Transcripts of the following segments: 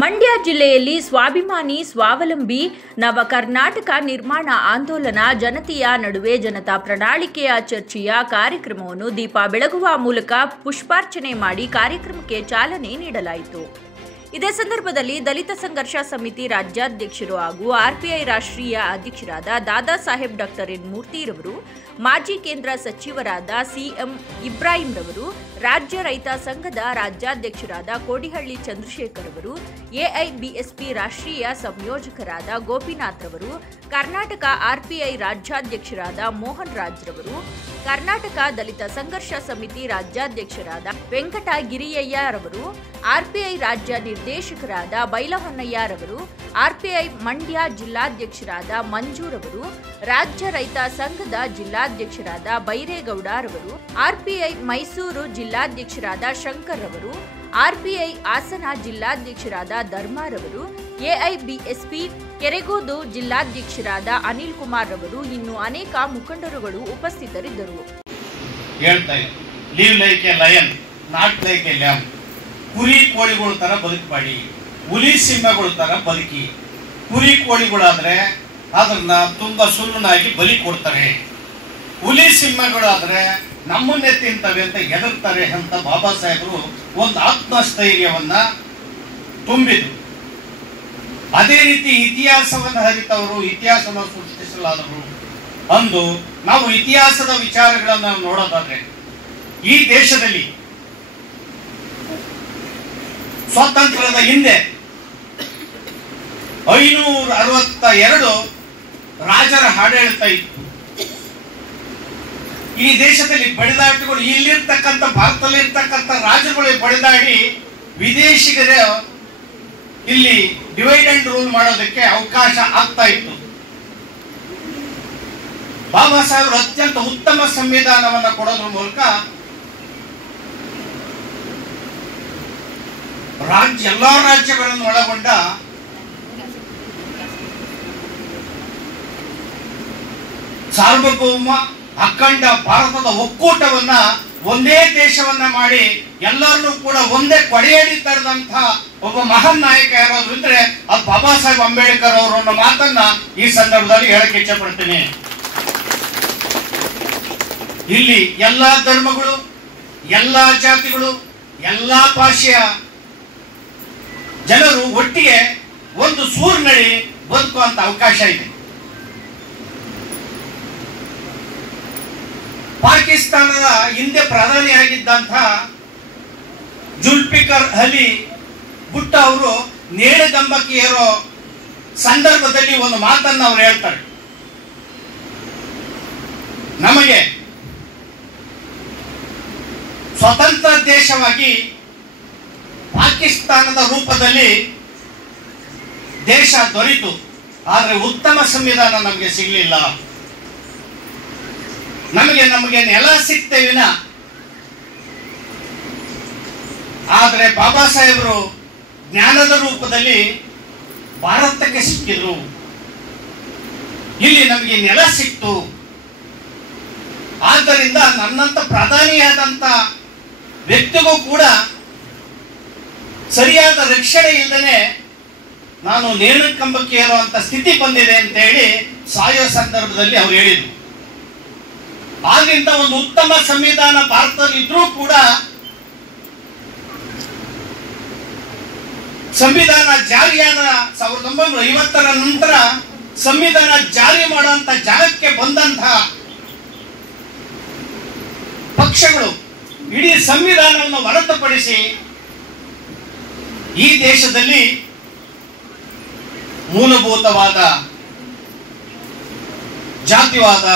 ಮಂಡ್ಯ ಜಿಲ್ಲೆಯಲ್ಲಿ ಸ್ವಾಭಿಮಾನಿ ಸ್ವಾವಲಂಬಿ ನವ ಕರ್ನಾಟಕ ನಿರ್ಮಾಣ ಆಂದೋಲನ ಜನತೆಯ ನಡುವೆ ಜನತಾ ಪ್ರಣಾಳಿಕೆಯ ಚರ್ಚೆಯ ಕಾರ್ಯಕ್ರಮವನ್ನು ದೀಪ ಬೆಳಗುವ ಮೂಲಕ ಪುಷ್ಪಾರ್ಚನೆ ಮಾಡಿ ಕಾರ್ಯಕ್ರಮಕ್ಕೆ ಚಾಲನೆ ನೀಡಲಾಯಿತು. ಇದೇ ಸಂದರ್ಭದಲ್ಲಿ ದಲಿತ ಸಂಘರ್ಷ ಸಮಿತಿ ರಾಜ್ಯಾಧ್ಯಕ್ಷರು ಹಾಗೂ ಆರ್ಪಿಐ ರಾಷ್ಟ್ರೀಯ ಅಧ್ಯಕ್ಷರಾದ ದಾದಾ ಸಾಹೇಬ್ ಡಾಕ್ಟರ್ ಎನ್ ಮೂರ್ತಿರವರು, ಮಾಜಿ ಕೇಂದ್ರ ಸಚಿವರಾದ ಸಿಎಂ ಇಬ್ರಾಹಿಂ ರವರು, ರಾಜ್ಯ ರೈತ ಸಂಘದ ರಾಜ್ಯಾಧ್ಯಕ್ಷರಾದ ಕೋಡಿಹಳ್ಳಿ ಚಂದ್ರಶೇಖರ್ ಅವರು, ಎಐಬಿಎಸ್ಪಿ ರಾಷ್ಟ್ರೀಯ ಸಂಯೋಜಕರಾದ ಗೋಪಿನಾಥ್ ರವರು, ಕರ್ನಾಟಕ ಆರ್ಪಿಐ ರಾಜ್ಯಾಧ್ಯಕ್ಷರಾದ ಮೋಹನ್ ರಾಜ್ ರವರು, ಕರ್ನಾಟಕ ದಲಿತ ಸಂಘರ್ಷ ಸಮಿತಿ ರಾಜ್ಯಾಧ್ಯಕ್ಷರಾದ ವೆಂಕಟಗಿರಿಯಯ್ಯ ರವರು, ಆರ್ಪಿಐ ರಾಜ್ಯ ನಿರ್ದೇಶಕರಾದ ಬೈಲಹೊನ್ನಯ್ಯ ರವರು, ಆರ್ಪಿಐ ಮಂಡ್ಯ ಜಿಲ್ಲಾಧ್ಯಕ್ಷರಾದ ಮಂಜೂರವರು, ರಾಜ್ಯ ರೈತ ಸಂಘದ ಜಿಲ್ಲಾಧ್ಯಕ್ಷರಾದ ಬೈರೇಗೌಡ ರವರು, ಆರ್ಪಿಐ ಮೈಸೂರು ಜಿಲ್ಲಾಧ್ಯಕ್ಷರಾದ ಶಂಕರ್ ರವರು, ಆರ್ಪಿಐ ಹಾಸನ ಜಿಲ್ಲಾಧ್ಯಕ್ಷರಾದ ಧರ್ಮರವರು, ಎಐಬಿಎಸ್ಪಿ ಕೆರೆಗೋದು ಜಿಲ್ಲಾಧ್ಯಕ್ಷರಾದ ಅನಿಲ್ ಕುಮಾರ್ ರವರು, ಇನ್ನು ಅನೇಕ ಮುಖಂಡರುಗಳು ಉಪಸ್ಥಿತರಿದ್ದರು. ಕುರಿ ಕೋಳಿಗಳ ತರ ಬದುಕಬೇಡಿ, ಹುಲಿ ಸಿಂಹಗಳ ತರ ಬದುಕಿ. ಕುರಿ ಕೋಳಿಗಳಾದ್ರೆ ಅದನ್ನ ತುಂಬಾ ಸುಲಭವಾಗಿ ಬಲಿ ಕೊಡ್ತಾರೆ, ಹುಲಿ ಸಿಂಹಗಳಾದ್ರೆ ನಮ್ಮನ್ನೇ ತಿಂತವೆ ಅಂತ ಹೆದರ್ತಾರೆ ಅಂತ ಬಾಬಾ ಸಾಹೇಬರು ಒಂದು ಆತ್ಮಸ್ಥೈರ್ಯವನ್ನ ತುಂಬಿದ್ರು. ಅದೇ ರೀತಿ ಇತಿಹಾಸವನ್ನು ಹರಿತವರು, ಇತಿಹಾಸವನ್ನು ಸೃಷ್ಟಿಸಲಾದರು. ಅಂದು ನಾವು ಇತಿಹಾಸದ ವಿಚಾರಗಳನ್ನು ನೋಡೋದಾದ್ರೆ ಈ ದೇಶದಲ್ಲಿ ಸ್ವಾತಂತ್ರ್ಯದ ಹಿಂದೆ 562 ರಾಜರ ಆಡಳಿತ ಇತ್ತು. ಈ ದೇಶದಲ್ಲಿ ಬಡಿದಾಟಗಳು ಇಲ್ಲಿರ್ತಕ್ಕಂಥ ಭಾರತದಲ್ಲಿರ್ತಕ್ಕಂಥ ರಾಜರುಗಳು ಬಡಿದಾಡಿ ವಿದೇಶಿಗರೇ ಇಲ್ಲಿ ಡಿವೈಡ್ ಅಂಡ್ ರೂಲ್ ಮಾಡೋದಕ್ಕೆ ಅವಕಾಶ ಆಗ್ತಾ ಇತ್ತು. ಬಾಬಾ ಸಾಹೇಬರು ಅತ್ಯಂತ ಉತ್ತಮ ಸಂವಿಧಾನವನ್ನು ಕೊಡೋದ್ರ ಮೂಲಕ ಎಲ್ಲಾ ರಾಜ್ಯಗಳನ್ನು ಒಳಗೊಂಡ ಸಾರ್ವಭೌಮ ಅಖಂಡ ಭಾರತದ ಒಕ್ಕೂಟವನ್ನ ಒಂದೇ ದೇಶವನ್ನ ಮಾಡಿ ಎಲ್ಲರನ್ನೂ ಕೂಡ ಒಂದೇ ಕೊಡೆಯಡಿ ತರದಂತಹ ಒಬ್ಬ ಮಹಾನ್ ನಾಯಕ ಯಾರಾದ್ರು ಇದ್ರೆ ಅದು ಬಾಬಾ ಸಾಹೇಬ್ ಅಂಬೇಡ್ಕರ್ ಅವರು ಅನ್ನೋ ಮಾತನ್ನ ಈ ಸಂದರ್ಭದಲ್ಲಿ ಹೇಳಕ್ಕೆ ಇಚ್ಛೆ ಪಡ್ತೀನಿ. ಇಲ್ಲಿ ಎಲ್ಲಾ ಧರ್ಮಗಳು, ಎಲ್ಲಾ ಜಾತಿಗಳು, ಎಲ್ಲಾ ಭಾಷೆಯ ಜನರು ಒಟ್ಟಿಗೆ ಒಂದು ಸೂರಿನಡಿ ಬದುಕುವಂತ ಅವಕಾಶ ಇದೆ. ಪಾಕಿಸ್ತಾನದ ಹಿಂದೆ ಪ್ರಧಾನಿಯಾಗಿದ್ದಂತಹ ಜುಲ್ಫಿಕರ್ ಅಲಿ ಭುಟ್ಟೋ ಅವರು ನೇಣಗಂಬಕ್ಕೆ ಏರೋ ಸಂದರ್ಭದಲ್ಲಿ ಒಂದು ಮಾತನ್ನ ಅವರು ಹೇಳ್ತಾರೆ, ನಮಗೆ ಸ್ವತಂತ್ರ ದೇಶವಾಗಿ ಪಾಕಿಸ್ತಾನದ ರೂಪದಲ್ಲಿ ದೇಶ ದೊರೆಯಿತು, ಆದರೆ ಉತ್ತಮ ಸಂವಿಧಾನ ನಮಗೆ ಸಿಗಲಿಲ್ಲ. ನಮಗೆ ನೆಲ ಸಿಗ್ತೇವಿನ, ಆದರೆ ಬಾಬಾ ಸಾಹೇಬರು ಜ್ಞಾನದ ರೂಪದಲ್ಲಿ ಭಾರತಕ್ಕೆ ಸಿಕ್ಕಿದ್ರು. ಇಲ್ಲಿ ನಮಗೆ ನೆಲ ಸಿಕ್ತು. ಆದ್ದರಿಂದ ನನ್ನಂತ ಪ್ರಧಾನಿಯಾದಂತ ವ್ಯಕ್ತಿಗೂ ಕೂಡ ಸರಿಯಾದ ರಕ್ಷಣೆ ಇಲ್ಲದೆ ನಾನು ನೇಣುಕಂಬಕ್ಕೆ ಏರುವಂತ ಸ್ಥಿತಿ ಬಂದಿದೆ ಅಂತ ಹೇಳಿ ಸಾಯೋ ಸಂದರ್ಭದಲ್ಲಿ ಅವರು ಹೇಳಿದ್ರು. ಆದ್ರಿಂದ ಒಂದು ಉತ್ತಮ ಸಂವಿಧಾನ ಭಾರತದಲ್ಲಿ ಇದ್ರೂ ಕೂಡ ಸಂವಿಧಾನ ಜಾರಿಯಾದ 1950ರ ನಂತರ ಸಂವಿಧಾನ ಜಾರಿ ಮಾಡುವಂತ ಜಾಗಕ್ಕೆ ಬಂದಂತಹ ಪಕ್ಷಗಳು ಇಡೀ ಸಂವಿಧಾನವನ್ನು ಹೊರತುಪಡಿಸಿ ಈ ದೇಶದಲ್ಲಿ ಮೂಲಭೂತವಾದ ಜಾತಿವಾದ,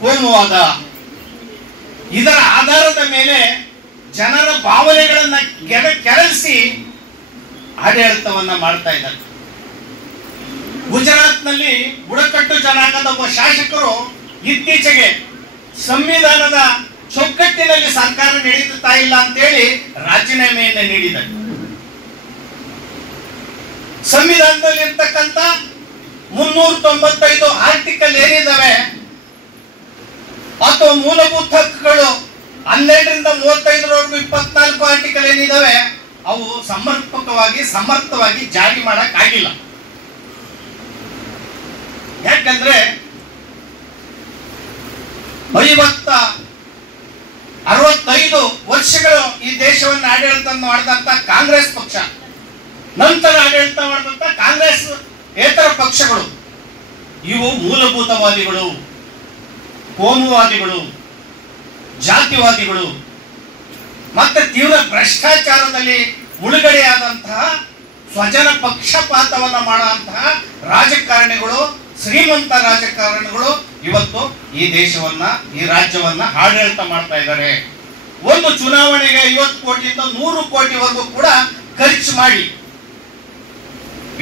ಕೋಮುವಾದ ಇದರ ಆಧಾರದ ಮೇಲೆ ಜನರ ಭಾವನೆಗಳನ್ನ ಕೆರಳಿಸಿ ಆಡಳಿತವನ್ನ ಮಾಡ್ತಾ ಇದ್ದಾರೆ. ಗುಜರಾತ್ನಲ್ಲಿ ಬುಡಕಟ್ಟು ಜನಾಂಗದ ಒಬ್ಬ ಶಾಸಕರು ಇತ್ತೀಚೆಗೆ ಸಂವಿಧಾನದ ಚೌಕಟ್ಟಿನಲ್ಲಿ ಸರ್ಕಾರ ನಡೆಯುತ್ತಾ ಇಲ್ಲ ಅಂತೇಳಿ ರಾಜೀನಾಮೆಯನ್ನು ನೀಡಿದ್ದಾರೆ. ಸಂವಿಧಾನದಲ್ಲಿ ಇರ್ತಕ್ಕಂಥ 395 ಆರ್ಟಿಕಲ್ ಏನಿದಾವೆ ಅಥವಾ ಮೂಲಭೂತ ಹಕ್ಕುಗಳು 12ರಿಂದ 35ರವರೆಗೂ 24 ಆರ್ಟಿಕಲ್ ಏನಿದಾವೆ ಅವು ಸಮರ್ಥವಾಗಿ ಜಾರಿ ಮಾಡಕ್ ಆಗಿಲ್ಲ. ಯಾಕಂದ್ರೆ 65 ವರ್ಷಗಳು ಈ ದೇಶವನ್ನು ಆಡಳಿತ ಮಾಡಿದಂತ ಕಾಂಗ್ರೆಸ್ ಪಕ್ಷ, ನಂತರ ಆಡಳಿತ ಮಾಡಿದಂತ ಕಾಂಗ್ರೆಸ್ ಏತರ ಪಕ್ಷಗಳು, ಇವು ಮೂಲಭೂತವಾದಿಗಳು, ಕೋಮುವಾದಿಗಳು, ಜಾತಿವಾದಿಗಳು, ಮತ್ತೆ ತೀವ್ರ ಭ್ರಷ್ಟಾಚಾರದಲ್ಲಿ ಮುಳುಗಡೆಯಾದಂತಹ ಸ್ವಜನ ಪಕ್ಷಪಾತವನ್ನ ಮಾಡುವಂತಹ ರಾಜಕಾರಣಿಗಳು, ಶ್ರೀಮಂತ ರಾಜಕಾರಣಿಗಳು ಇವತ್ತು ಈ ದೇಶವನ್ನ, ಈ ರಾಜ್ಯವನ್ನ ಆಡಳಿತ ಮಾಡ್ತಾ ಇದ್ದಾರೆ. ಒಂದು ಚುನಾವಣೆಗೆ 50 ಕೋಟಿಯಿಂದ 100 ಕೋಟಿವರೆಗೂ ಕೂಡ ಖರ್ಚು ಮಾಡಿ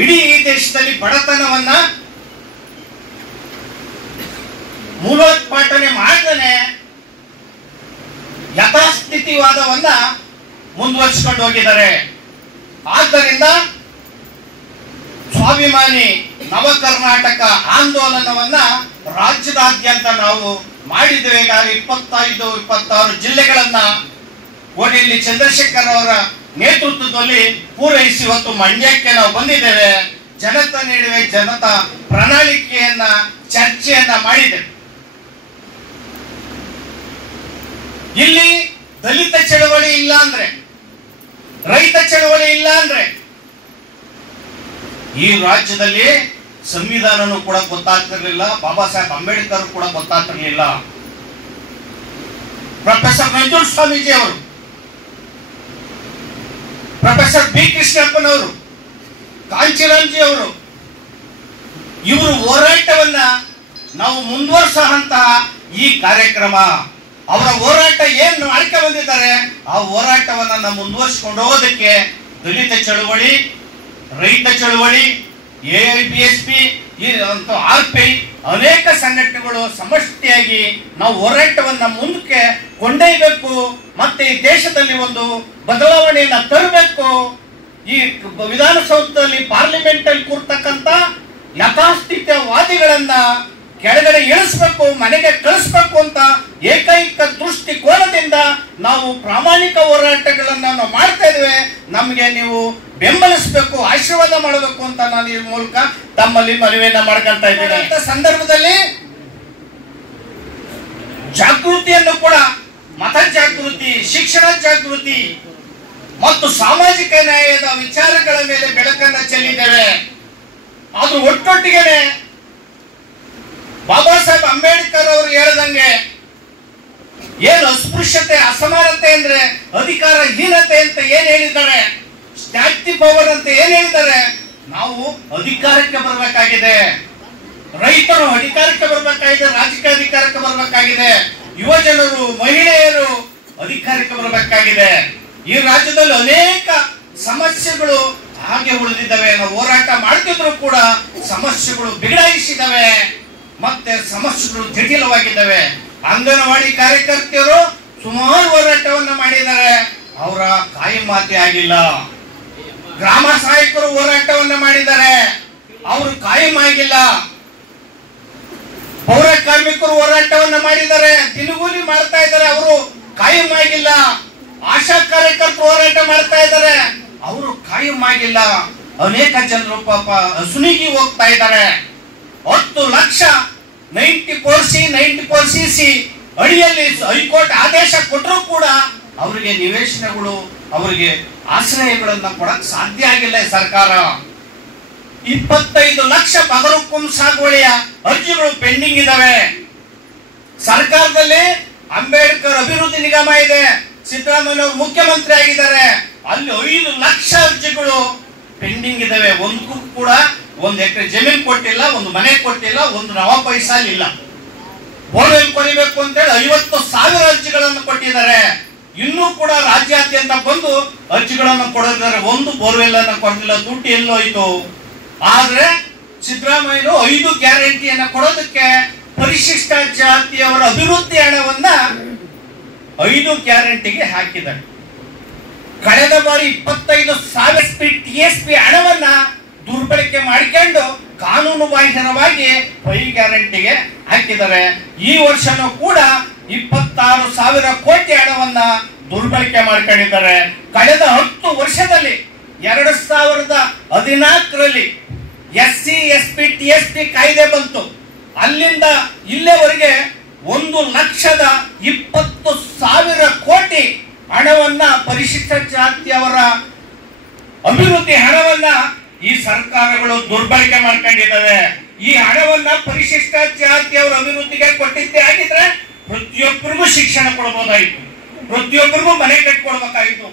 ಇಡೀ ಈ ದೇಶದಲ್ಲಿ ಬಡತನವನ್ನ ಮೂಲೋತ್ಪಾಟನೆ ಮಾಡದೇನೆ ಯಥಾಸ್ಥಿತಿವಾದವನ್ನ ಮುಂದುವರಿಸಿಕೊಂಡು ಹೋಗಿದ್ದಾರೆ. ಆದ್ದರಿಂದ ಸ್ವಾಭಿಮಾನಿ ನವ ಕರ್ನಾಟಕ ಆಂದೋಲನವನ್ನ ರಾಜ್ಯದಾದ್ಯಂತ ನಾವು ಮಾಡಿದ್ದೇವೆ. 25-26 ಜಿಲ್ಲೆಗಳನ್ನ ಕೋಡಿಹಳ್ಳಿ ಚಂದ್ರಶೇಖರ್ ಅವರ ನೇತೃತ್ವದಲ್ಲಿ ಪೂರೈಸಿ ಇವತ್ತು ಮಂಡ್ಯಕ್ಕೆ ನಾವು ಬಂದಿದ್ದೇವೆ. ಜನತಾ ನಡುವೆ ಜನತಾ ಪ್ರಣಾಳಿಕೆಯನ್ನ ಚರ್ಚೆಯನ್ನ ಮಾಡಿದ್ದೇವೆ. ಇಲ್ಲಿ ದಲಿತ ಚಳವಳಿ ಇಲ್ಲ ಅಂದ್ರೆ, ರೈತ ಚಳವಳಿ ಇಲ್ಲ ಅಂದ್ರೆ ಈ ರಾಜ್ಯದಲ್ಲಿ ಸಂವಿಧಾನನೂ ಕೂಡ ಗೊತ್ತಾಗ್ತಿರ್ಲಿಲ್ಲ, ಬಾಬಾ ಸಾಹೇಬ್ ಅಂಬೇಡ್ಕರ್ ಕೂಡ ಗೊತ್ತಾಗ್ತಿರ್ಲಿಲ್ಲ. ಪ್ರೊಫೆಸರ್ ಮಂಜುಳಾ ಸ್ವಾಮೀಜಿ ಅವರು, ಪ್ರೊಫೆಸರ್ ಬಿ ಕೃಷ್ಣಪ್ಪನವರು, ಕಾಂಚೀರಾಮ್ಜಿ ಅವರು, ಇವರು ಹೋರಾಟವನ್ನ ನಾವು ಮುಂದುವರಿಸುವಂತಹ ಈ ಕಾರ್ಯಕ್ರಮ, ಅವರ ಹೋರಾಟ ಏನು ಆಳ್ಕೆ ಬಂದಿದ್ದಾರೆ ಆ ಹೋರಾಟವನ್ನ ನಾವು ಮುಂದುವರಿಸಿಕೊಂಡು ಹೋಗೋದಕ್ಕೆ ದಲಿತ ಚಳವಳಿ, ರೈತ ಚಳವಳಿ, ಎಐಬಿಎಸ್ಪಿ, ಆರ್ಪಿ ಅನೇಕ ಸಂಘಟನೆಗಳು ಸಮಷ್ಟಿಯಾಗಿ ನಾವು ಹೋರಾಟವನ್ನ ಮುಂದಕ್ಕೆ ಕೊಂಡೊಯ್ಯಬೇಕು. ಮತ್ತೆ ಈ ದೇಶದಲ್ಲಿ ಒಂದು ಬದಲಾವಣೆಯನ್ನ ತರಬೇಕು. ಈ ವಿಧಾನಸೌಧದಲ್ಲಿ ಪಾರ್ಲಿಮೆಂಟ್ ಅಲ್ಲಿ ಕೂರ್ತಕ್ಕಂತ ಯಥಾಸ್ಥಿತಿವಾದಿಗಳನ್ನ ಕೆಳಗಡೆ ಇಳಿಸಬೇಕು, ಮನೆಗೆ ಕಳಿಸ್ಬೇಕು ಅಂತ ಏಕೈಕ ದೃಷ್ಟಿಕೋನದಿಂದ ನಾವು ಪ್ರಾಮಾಣಿಕ ಹೋರಾಟಗಳನ್ನ ನಾವು ಮಾಡ್ತಾ ಇದ್ದೇವೆ. ನಮಗೆ ನೀವು ಬೆಂಬಲಿಸಬೇಕು, ಆಶೀರ್ವಾದ ಮಾಡಬೇಕು ಅಂತ ನಾನು ಈ ಮೂಲಕ ತಮ್ಮಲ್ಲಿ ಮನವಿಯನ್ನ ಮಾಡ್ಕೊಂತ ಇದ್ದೇನೆ. ಅಂತ ಸಂದರ್ಭದಲ್ಲಿ ಜಾಗೃತಿಯನ್ನು ಕೂಡ, ಮತ ಜಾಗೃತಿ, ಶಿಕ್ಷಣ ಜಾಗೃತಿ ಮತ್ತು ಸಾಮಾಜಿಕ ನ್ಯಾಯದ ವಿಚಾರಗಳ ಮೇಲೆ ಬೆಳಕನ್ನ ಚೆಲ್ಲಿದ್ದೇವೆ. ಆದ್ರೂ ಒಟ್ಟೊಟ್ಟಿಗೆ ಬಾಬಾ ಸಾಹೇಬ್ ಅಂಬೇಡ್ಕರ್ ಅವರು ಹೇಳಿದಂಗೆ ಏನು ಅಸ್ಪೃಶ್ಯತೆ, ಅಸಮಾನತೆ ಅಂದ್ರೆ ಅಧಿಕಾರಹೀನತೆ ಅಂತ ಏನ್ ಹೇಳಿದ್ದಾರೆ, ಸ್ಟ್ಯಾಟ್ಯೂ ಪವರ್ ಅಂತ ಏನ್ ಹೇಳಿದ್ದಾರೆ, ನಾವು ಅಧಿಕಾರಕ್ಕೆ ಬರಬೇಕಾಗಿದೆ. ರೈತರು ಅಧಿಕಾರಕ್ಕೆ ಬರಬೇಕಾಗಿದೆ, ರಾಜಕೀಯ ಅಧಿಕಾರಕ್ಕೆ ಬರಬೇಕಾಗಿದೆ, ಯುವ ಜನರು, ಮಹಿಳೆಯರು ಅಧಿಕಾರಕ್ಕೆ ಬರಬೇಕಾಗಿದೆ. ಈ ರಾಜ್ಯದಲ್ಲಿ ಅನೇಕ ಸಮಸ್ಯೆಗಳು ಹಾಗೆ ಉಳಿದಿದ್ದಾವೆ. ನಾವು ಹೋರಾಟ ಮಾಡ್ತಿದ್ರು ಕೂಡ ಸಮಸ್ಯೆಗಳು ಬಿಗಡಾಯಿಸಿದ್ದಾವೆ, ಮತ್ತೆ ಸಮಸ್ಯೆಗಳು ಜಟಿಲವಾಗಿದ್ದಾವೆ. ಅಂಗನವಾಡಿ ಕಾರ್ಯಕರ್ತೆಯರು ಸುಮಾರು ಹೋರಾಟವನ್ನ ಮಾಡಿದ್ದಾರೆ, ಅವರ ಕಾಯಮಾತಿ ಆಗಿಲ್ಲ. ಗ್ರಾಮ ಸಹಾಯಕರು ಹೋರಾಟವನ್ನ ಮಾಡಿದ್ದಾರೆ, ಅವರು ಕಾಯಂ ಆಗಿಲ್ಲ. ಪೌರ ಕಾರ್ಮಿಕರು ಹೋರಾಟವನ್ನ ಮಾಡಿದ್ದಾರೆ, ದಿನಗೂಲಿ ಮಾಡ್ತಾ ಇದ್ದಾರೆ, ಅವರು ಕಾಯಂ ಆಗಿಲ್ಲ. ಆಶಾ ಕಾರ್ಯಕರ್ತರು ಹೋರಾಟ ಮಾಡ್ತಾ ಇದ್ದಾರೆ, ಅವರು ಕಾಯಂ ಆಗಿಲ್ಲ. ಅನೇಕ ಜನರು ಪಾಪ ಅಸುನಿಗಿ ಹೋಗ್ತಾ ಇದ್ದಾರೆ. 10 ಲಕ್ಷ 94C 94CC ಅಡಿಯಲ್ಲಿ ಹೈಕೋರ್ಟ್ ಆದೇಶ ಕೊಟ್ಟರೂ ಕೂಡ ಅವರಿಗೆ ನಿವೇಶನಗಳು, ಅವರಿಗೆ ಆಶ್ರಯಗಳನ್ನ ಕೊಡಕ್ ಸಾಧ್ಯ ಆಗಿಲ್ಲ ಸರ್ಕಾರ. 25 ಲಕ್ಷ ಬಗರುಕುಂ ಸಾಗುವಳಿಯ ಅರ್ಜಿಗಳು ಪೆಂಡಿಂಗ್ ಇದಾವೆ. ಸರ್ಕಾರದಲ್ಲಿ ಅಂಬೇಡ್ಕರ್ ಅಭಿವೃದ್ಧಿ ನಿಗಮ ಇದೆ, ಸಿದ್ದರಾಮಯ್ಯ ಅವರು ಮುಖ್ಯಮಂತ್ರಿ ಆಗಿದ್ದಾರೆ, ಅಲ್ಲಿ 5 ಲಕ್ಷ ಅರ್ಜಿಗಳು ಪೆಂಡಿಂಗ್ ಇದಾವೆ. ಒಂದಕ್ಕೂ ಕೂಡ 1 ಎಕರೆ ಜಮೀನು ಕೊಟ್ಟಿಲ್ಲ, ಒಂದು ಮನೆ ಕೊಟ್ಟಿಲ್ಲ, ಒಂದು ನವ ಪೈಸಾ ಇಲ್ಲ. ಬೋರ್ವೆಲ್ ಕೊರಿಬೇಕು ಅಂತೇಳಿ 50,000 ಅರ್ಜಿಗಳನ್ನು ಕೊಟ್ಟಿದ್ದಾರೆ. ಇನ್ನೂ ಕೂಡ ರಾಜ್ಯಾದ್ಯಂತ ಬಂದು ಅರ್ಜಿಗಳನ್ನು ಕೊಡಿದ್ದಾರೆ, ಒಂದು ಬೋರ್ವೆಲ್ ಅನ್ನ ಕೊಡಲಿಲ್ಲ. ದುಡ್ಡು ಎಲ್ಲೋಯ್ತು? ಆದ್ರೆ ಸಿದ್ದರಾಮಯ್ಯರು 5 ಗ್ಯಾರಂಟಿಯನ್ನ ಕೊಡೋದಕ್ಕೆ ಪರಿಶಿಷ್ಟ ಜಾತಿಯವರ ಅಭಿವೃದ್ಧಿ ಹಣವನ್ನ 5 ಗ್ಯಾರಂಟಿಗೆ ಹಾಕಿದ್ದಾರೆ. ಕಳೆದ ಬಾರಿ 25,000 TSP ಹಣವನ್ನ ದುರ್ಬಳಕೆ ಮಾಡಿಕೊಂಡು ಕಾನೂನು ಬಾಹಿರವಾಗಿ 5 ಗ್ಯಾರಂಟಿಗೆ ಹಾಕಿದ್ದಾರೆ. ಈ ವರ್ಷನೂ ಕೂಡ 26,000 ಕೋಟಿ ಹಣವನ್ನ ದುರ್ಬಳಕೆ ಮಾಡ್ಕೊಂಡಿದ್ದಾರೆ. ಕಳೆದ 10 ವರ್ಷದಲ್ಲಿ 2014ರಲ್ಲಿ SC ST TST ಕಾಯ್ದೆ ಬಂತು. ಅಲ್ಲಿಂದ ಇಲ್ಲಿವರೆಗೆ 1,20,000 ಕೋಟಿ ಹಣವನ್ನ ಪರಿಶಿಷ್ಟ ಜಾತಿಯವರ ಅಭಿವೃದ್ಧಿ ಹಣವನ್ನ ಈ ಸರ್ಕಾರಗಳು ದುರ್ಬಳಕೆ ಮಾಡ್ಕೊಂಡಿದ್ದಾವೆ. ಈ ಹಣವನ್ನ ಪರಿಶಿಷ್ಟ ಜಾತಿಯವರ ಅಭಿವೃದ್ಧಿಗೆ ಕೊಟ್ಟಿದ್ದೇ ಆಗಿದ್ರೆ ಪ್ರತಿಯೊಬ್ಬರಿಗೂ ಶಿಕ್ಷಣ ಕೊಡಬಹುದಾಯಿತು, ಪ್ರತಿಯೊಬ್ಬರಿಗೂ ಮನೆ ಕೊಟ್ಕೊಡ್ಬೋದಾಯಿತು,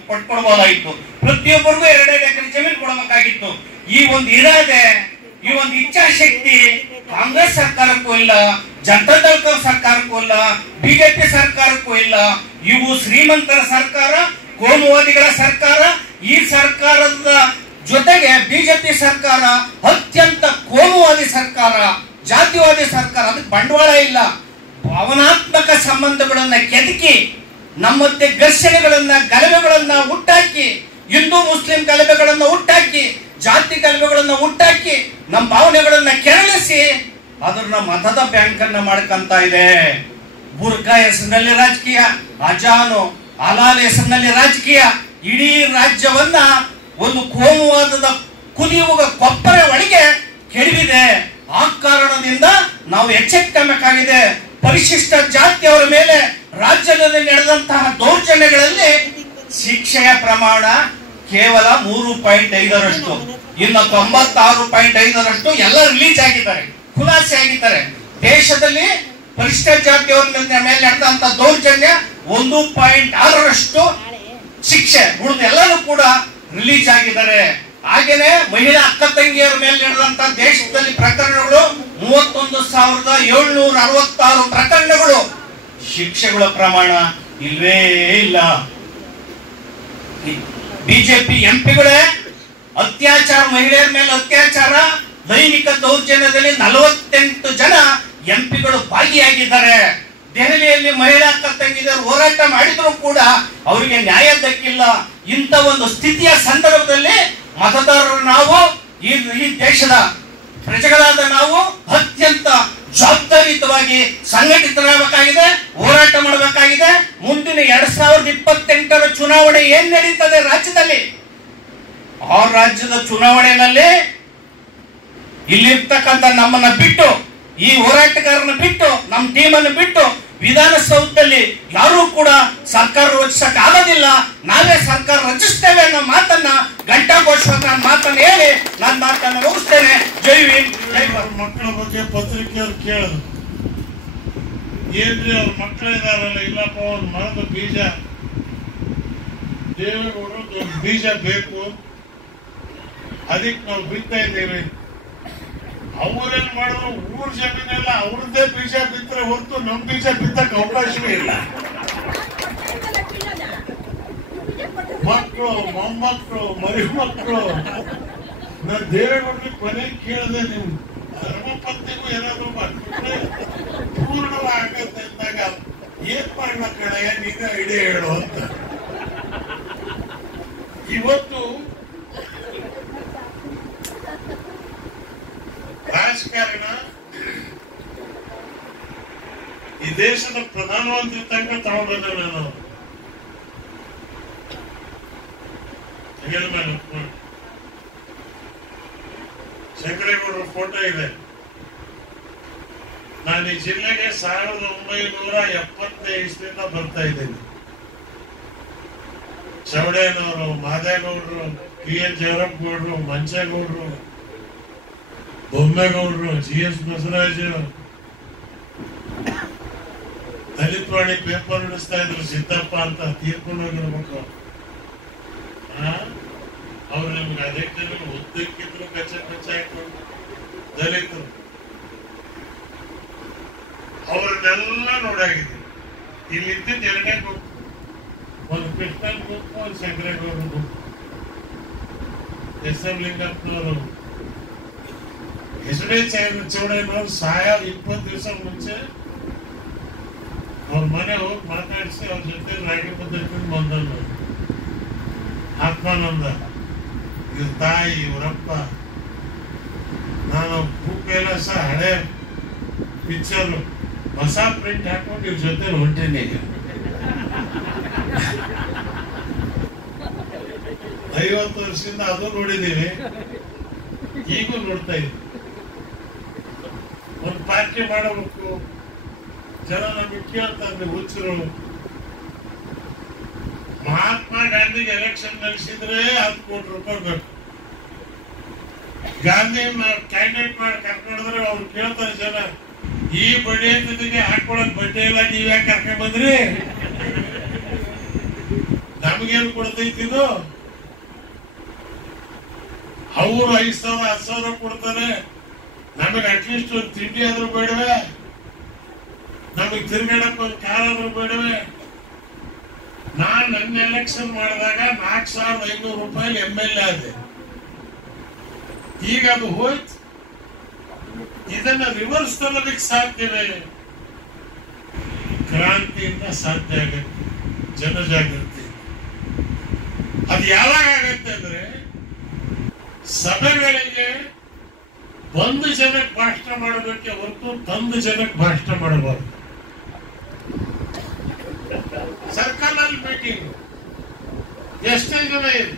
ಪ್ರತಿಯೊಬ್ಬರಿಗೂ 2 ಎಕರೆ ಜಮೀನು ಕೊಡಬೇಕಾಗಿತ್ತು. ಈ ಒಂದು ಇರಾದೆ, ಈ ಒಂದು ಇಚ್ಛಾಶಕ್ತಿ ಕಾಂಗ್ರೆಸ್ ಸರ್ಕಾರಕ್ಕೂ ಇಲ್ಲ, ಜನತಾದಳ ಸರ್ಕಾರಕ್ಕೂ ಇಲ್ಲ, ಬಿಜೆಪಿ ಸರ್ಕಾರಕ್ಕೂ ಇಲ್ಲ. ಇವು ಶ್ರೀಮಂತರ ಸರ್ಕಾರ, ಕೋಮುವಾದಿಗಳ ಸರ್ಕಾರ. ಈ ಸರ್ಕಾರದ ಜೊತೆಗೆ ಬಿಜೆಪಿ ಸರ್ಕಾರ ಅತ್ಯಂತ ಕೋಮುವಾದಿ ಸರ್ಕಾರ, ಜಾತಿವಾದಿ ಸರ್ಕಾರ. ಅದಕ್ಕೆ ಬಂಡವಾಳ ಇಲ್ಲ. ಭಾವನಾತ್ಮಕ ಸಂಬಂಧಗಳನ್ನ ಕೆದಕಿ ನಮ್ಮತ್ತೆ ಘರ್ಷಣೆಗಳನ್ನ, ಗಲಭೆಗಳನ್ನ ಹುಟ್ಟಾಕಿ, ಹಿಂದೂ ಮುಸ್ಲಿಂ ಗಲಭೆಗಳನ್ನ ಹುಟ್ಟಾಕಿ, ಜಾತಿ ಗಲಭೆಗಳನ್ನ ಹುಟ್ಟಾಕಿ, ನಮ್ಮ ಭಾವನೆಗಳನ್ನ ಕೆರಳಿಸಿ ಅದನ್ನ ಮತದ ಬ್ಯಾಂಕ್ ಅನ್ನ ಮಾಡ್ಕಂತ ಇದೆ. ಬುರ್ಕಾ ಹೆಸರಿನಲ್ಲಿ ರಾಜಕೀಯ, ಅಜಾನು ಹಲಾಲ್ ಹೆಸರಿನಲ್ಲಿ ರಾಜಕೀಯ. ಇಡೀ ರಾಜ್ಯವನ್ನ ಒಂದು ಕೋಮುವಾದದ ಕುದಿಯುವ ಕೊಪ್ಪರೆ ಒಳಗೆ ಕೆಡವಿದೆ. ಆ ಕಾರಣದಿಂದ ನಾವು ಎಚ್ಚೆತ್ತಬೇಕಾಗಿದೆ. ಪರಿಶಿಷ್ಟ ಜಾತಿಯವರ ಮೇಲೆ ರಾಜ್ಯದಲ್ಲಿ ನಡೆದಂತಹ ದೌರ್ಜನ್ಯಗಳಲ್ಲಿ ಶಿಕ್ಷೆಯ ಪ್ರಮಾಣ ಕೇವಲ 3.5ರಷ್ಟು, ಇನ್ನು 96.5ರಷ್ಟು ಎಲ್ಲ ರಿಲೀಸ್ ಆಗಿದ್ದಾರೆ, ಖುಲಾಸೆ ಆಗಿದ್ದಾರೆ. ದೇಶದಲ್ಲಿ ಪರಿಶಿಷ್ಟ ಜಾತಿಯವರ ಮೇಲೆ ನಡೆದಂತಹ ದೌರ್ಜನ್ಯ 1.6ರಷ್ಟು ಶಿಕ್ಷೆ, ಉಳಿದ ಎಲ್ಲರೂ ಕೂಡ ರಿಲೀಸ್ ಆಗಿದ್ದಾರೆ. ಹಾಗೇನೆ ಮಹಿಳಾ ಅಕ್ಕ ತಂಗಿಯರ ಮೇಲೆ ನಡೆದಂತಹ ದೇಶದಲ್ಲಿ ಪ್ರಕರಣಗಳು 31,766 ಪ್ರಕರಣಗಳು. ಶಿಕ್ಷೆಗಳ ಪ್ರಮಾಣ ಇಲ್ವೇ ಇಲ್ಲ. ಬಿಜೆಪಿ ಎಂಪಿಗಳೇ ಅತ್ಯಾಚಾರ, ಮಹಿಳೆಯರ ಮೇಲೆ ಅತ್ಯಾಚಾರ, ಲೈಂಗಿಕ ದೌರ್ಜನ್ಯದಲ್ಲಿ 48 ಜನ ಎಂಪಿಗಳು ಭಾಗಿಯಾಗಿದ್ದಾರೆ. ದೆಹಲಿಯಲ್ಲಿ ಮಹಿಳಾ ಅಕ್ಕ ತಂಗಿಯರು ಹೋರಾಟ ಮಾಡಿದ್ರು ಕೂಡ ಅವರಿಗೆ ನ್ಯಾಯ ದಕ್ಕಿಲ್ಲ. ಇಂಥ ಒಂದು ಸ್ಥಿತಿಯ ಸಂದರ್ಭದಲ್ಲಿ ಮತದಾರರು ನಾವು, ಈ ದೇಶದ ಪ್ರಜೆಗಳಾದ ನಾವು ಅತ್ಯಂತ ಜವಾಬ್ದಾರಿಯುತವಾಗಿ ಸಂಘಟಿತರಾಗಬೇಕಾಗಿದೆ, ಹೋರಾಟ ಮಾಡಬೇಕಾಗಿದೆ. ಮುಂದಿನ 2028ರ ಚುನಾವಣೆ ಏನ್ ನಡೀತದೆ ರಾಜ್ಯದಲ್ಲಿ, ಆ ರಾಜ್ಯದ ಚುನಾವಣೆಯಲ್ಲಿ ಇಲ್ಲಿರ್ತಕ್ಕಂಥ ನಮ್ಮನ್ನ ಬಿಟ್ಟು, ಈ ಹೋರಾಟಗಾರನ ಬಿಟ್ಟು, ನಮ್ಮ ಟೀಮನ್ನು ಬಿಟ್ಟು ವಿಧಾನಸೌಧದಲ್ಲಿ ಯಾರೂ ಕೂಡ ಸರ್ಕಾರ ರಚಿಸಕ್ ಆಗೋದಿಲ್ಲ. ನಾವೇ ಸರ್ಕಾರ ರಚಿಸ್ತೇವೆ ಅನ್ನೋ ಮಾತನ್ನ ಘಂಟಾಘೋಷವಾಗಿ ನಾನು ಮಾತನ್ನು ಹೇಳಿ ನನ್ನ ಮಾತನ್ನು ಮುಗಿಸ್ತೇನೆ. ಜೈ ಭೀಮ್, ಜೈ ಭಾರತ್. ಮಕ್ಕಳ ಬಗ್ಗೆ ಪತ್ರಿಕೆಯವ್ರು ಕೇಳಿದ್ರು, ಏನ್ರಿ ಅವ್ರ ಮಕ್ಕಳಿದಾರಲ್ಲ, ಇಲ್ಲಪ್ಪ ಅವ್ರ ಮರದ ಬೀಜ ದೇವೇಗೌಡರು ಬೀಜ ಬೇಕು, ಅದಕ್ಕೆ ನಾವು ಬಿತ್ತಾ ಇದ್ದೇವೆ. ಅವ್ರೇನ್ ಮಾಡಿದ್ರು, ಊರ್ ಜಮೀನೆಲ್ಲ ಅವ್ರದ್ದೇ ಬೀಜ ಬಿತ್ತರೆ ಹೊರತು ನಮ್ ಬೀಜ ಬಿತ್ತಕ್ಕೆ ಅವಕಾಶವೇ ಇಲ್ಲ. ಮಕ್ಕಳು, ಮೊಮ್ಮಕ್ಕಳು, ಮರಿ ಮಕ್ಕಳು. ನಾನು ದೇವೇಗೌಡರಿಗೆ ಕೊನೆ ಕೇಳಿದೆ, ನಿಮ್ ಧರ್ಮಪತ್ನಿಗೂ ಏನಾದ್ರು ಪೂರ್ಣವಾಗತ್ತೆ ಅಂದಾಗ ಏನ್ ಮಾಡೋಣ ಕಡೆಯ ನೀನು ಐಡಿಯಾ ಹೇಳು ಅಂತ. ಇವತ್ತು ರಾಜಕಾರಣ ಈ ದೇಶದ ಪ್ರಧಾನಮಂತ್ರಿ ತನಕ ತಗೊಂಡ್ಬಂದ ನಾನು ಶಂಕರೇಗೌಡರ ಫೋಟೋ ಇದೆ. ನಾನು ಈ ಜಿಲ್ಲೆಗೆ 1975 ಬರ್ತಾ ಇದ್ದೇನೆ. ಚೌಡೇನವರು, ಮಾದೇಗೌಡರು, PN ಜವರಪ್ಪಗೌಡರು, ಮಂಚೇಗೌಡರು, ಬೊಮ್ಮೇಗೌಡರು, GS ಬಸವರಾಜು ದಲಿತ ವಾಣಿ ಪೇಪರ್ ನಡೆಸ್ತಾ ಇದ್ರು, ಸಿದ್ದಪ್ಪ ಅಂತ ತೀರ್ಕೊಂಡು ಹೋಗಿರ್ಬೇಕು. ಅವ್ರು ನಿಮ್ಗೆ ಅದೇ ಜನ ಉದ್ದಕ್ಕಿದ್ರು, ಕಚ್ಚ ಹಾಕೊಂಡು ದಲಿತರು. ಅವ್ರನ್ನೆಲ್ಲ ನೋಡಾಗಿದ್ದೀವಿ. ಇಲ್ಲಿದ್ದಿದ್ದು 2 ಗುಂಪು, ಒಂದು ಕೃಷ್ಣನ್ ಗುಂಪು, ಒಂದು ಶಂಕರೇಗೌಡರ ಗುಂಪು. SM ಲಿಂಗಪ್ಪನವರು, HD ಚೌಡಯ್ಯನವರು 20 ದಿವಸ ಮುಂಚೆ ಅವ್ರ ಮನೆ ಹೋಗಿ ಮಾತಾಡಿಸಿ ಅವ್ರ ಜೊತೆ ರಾಗಿ ಪದ್ಧತಿ ಬಂದನು. ಆತ್ಮಾನಂದ, ಇವ್ರ ತಾಯಿ, ಇವರಪ್ಪ. ನಾನು ಭೂಕೈಲಾಸ ಹಳೆ ಪಿಕ್ಚರ್ ಹೊಸ ಪ್ರಿಂಟ್ ಹಾಕೊಂಡು ಇವ್ರ ಜೊತೆ ಹೊಂಟೇನೆ. 50 ವರ್ಷದಿಂದ ಅದು ನೋಡಿದ್ದೀವಿ, ಈಗೂ ನೋಡ್ತಾ ಇದ್ದೀವಿ. ಒಂದು ಪಾರ್ಟಿ ಮಾಡಬೇಕು, ಜನ ನಮಗೆ ಕೇಳ್ತಾರೆ ಹುಚ್ಚರು. ಮಹಾತ್ಮ ಗಾಂಧಿಗೆ ಎಲೆಕ್ಷನ್ ನಡೆಸಿದ್ರೆ 10 ಕೋಟಿ ರೂಪಾಯಿ ಬೇಕು. ಗಾಂಧಿ ಕ್ಯಾಂಡಿಡೇಟ್ ಮಾಡಿ ಕರ್ಕೊಂಡ್ರೆ ಅವ್ರು ಕೇಳ್ತಾರೆ ಜನ, ಈ ಬಡ್ಡಿ ಜೊತೆಗೆ ಹಾಕೊಳಕ್ ಬಡ್ಡಿ ಇಲ್ಲ, ನೀವ್ ಯಾಕೆ ಕರ್ಕೊಂಡ್ ಬಂದ್ರಿ, ನಮಗೇನು ಕೊಡ್ತೈತಿದು? ಅವರು 5,000 10,000 ಕೊಡ್ತಾರೆ, ನಮಗೆ ಅಟ್ಲೀಸ್ಟ್ ಒಂದು ತಿಂಡಿ ಆದ್ರೂ ಬೇಡವೆ, ನಮಗೆ ತಿರ್ಗಾಡಕ್ ಒಂದು ಕಾರ್ ಆದ್ರೂ ಬೇಡವೆ. ನನ್ನ ಎಲೆಕ್ಷನ್ ಮಾಡಿದಾಗ 4,500 ರೂಪಾಯಿ MLA ಆದೆ. ಈಗ ಅದು ಹೋಯ್ತು. ಇದನ್ನ ರಿವರ್ಸ್ ತರೋದಕ್ಕೆ ಸಾಧ್ಯವೇ? ಕ್ರಾಂತಿಯಿಂದ ಸಾಧ್ಯ ಆಗುತ್ತೆ, ಜನಜಾಗೃತಿ. ಅದು ಯಾವಾಗ ಆಗತ್ತೆ ಅಂದ್ರೆ, ಸಭೆಗಳಿಗೆ ಒಂದು ಜನಕ್ಕೆ ಭಾಷಣ ಮಾಡಬೇಕೆ ಹೊರತು ತಂದು ಜನಕ್ಕೆ ಭಾಷಣ ಮಾಡಬಾರ್ದು. ಸರ್ಕಲ್ನಲ್ಲಿ ಮೀಟಿಂಗ್ ಎಷ್ಟೇ ಜನ ಇದೆ.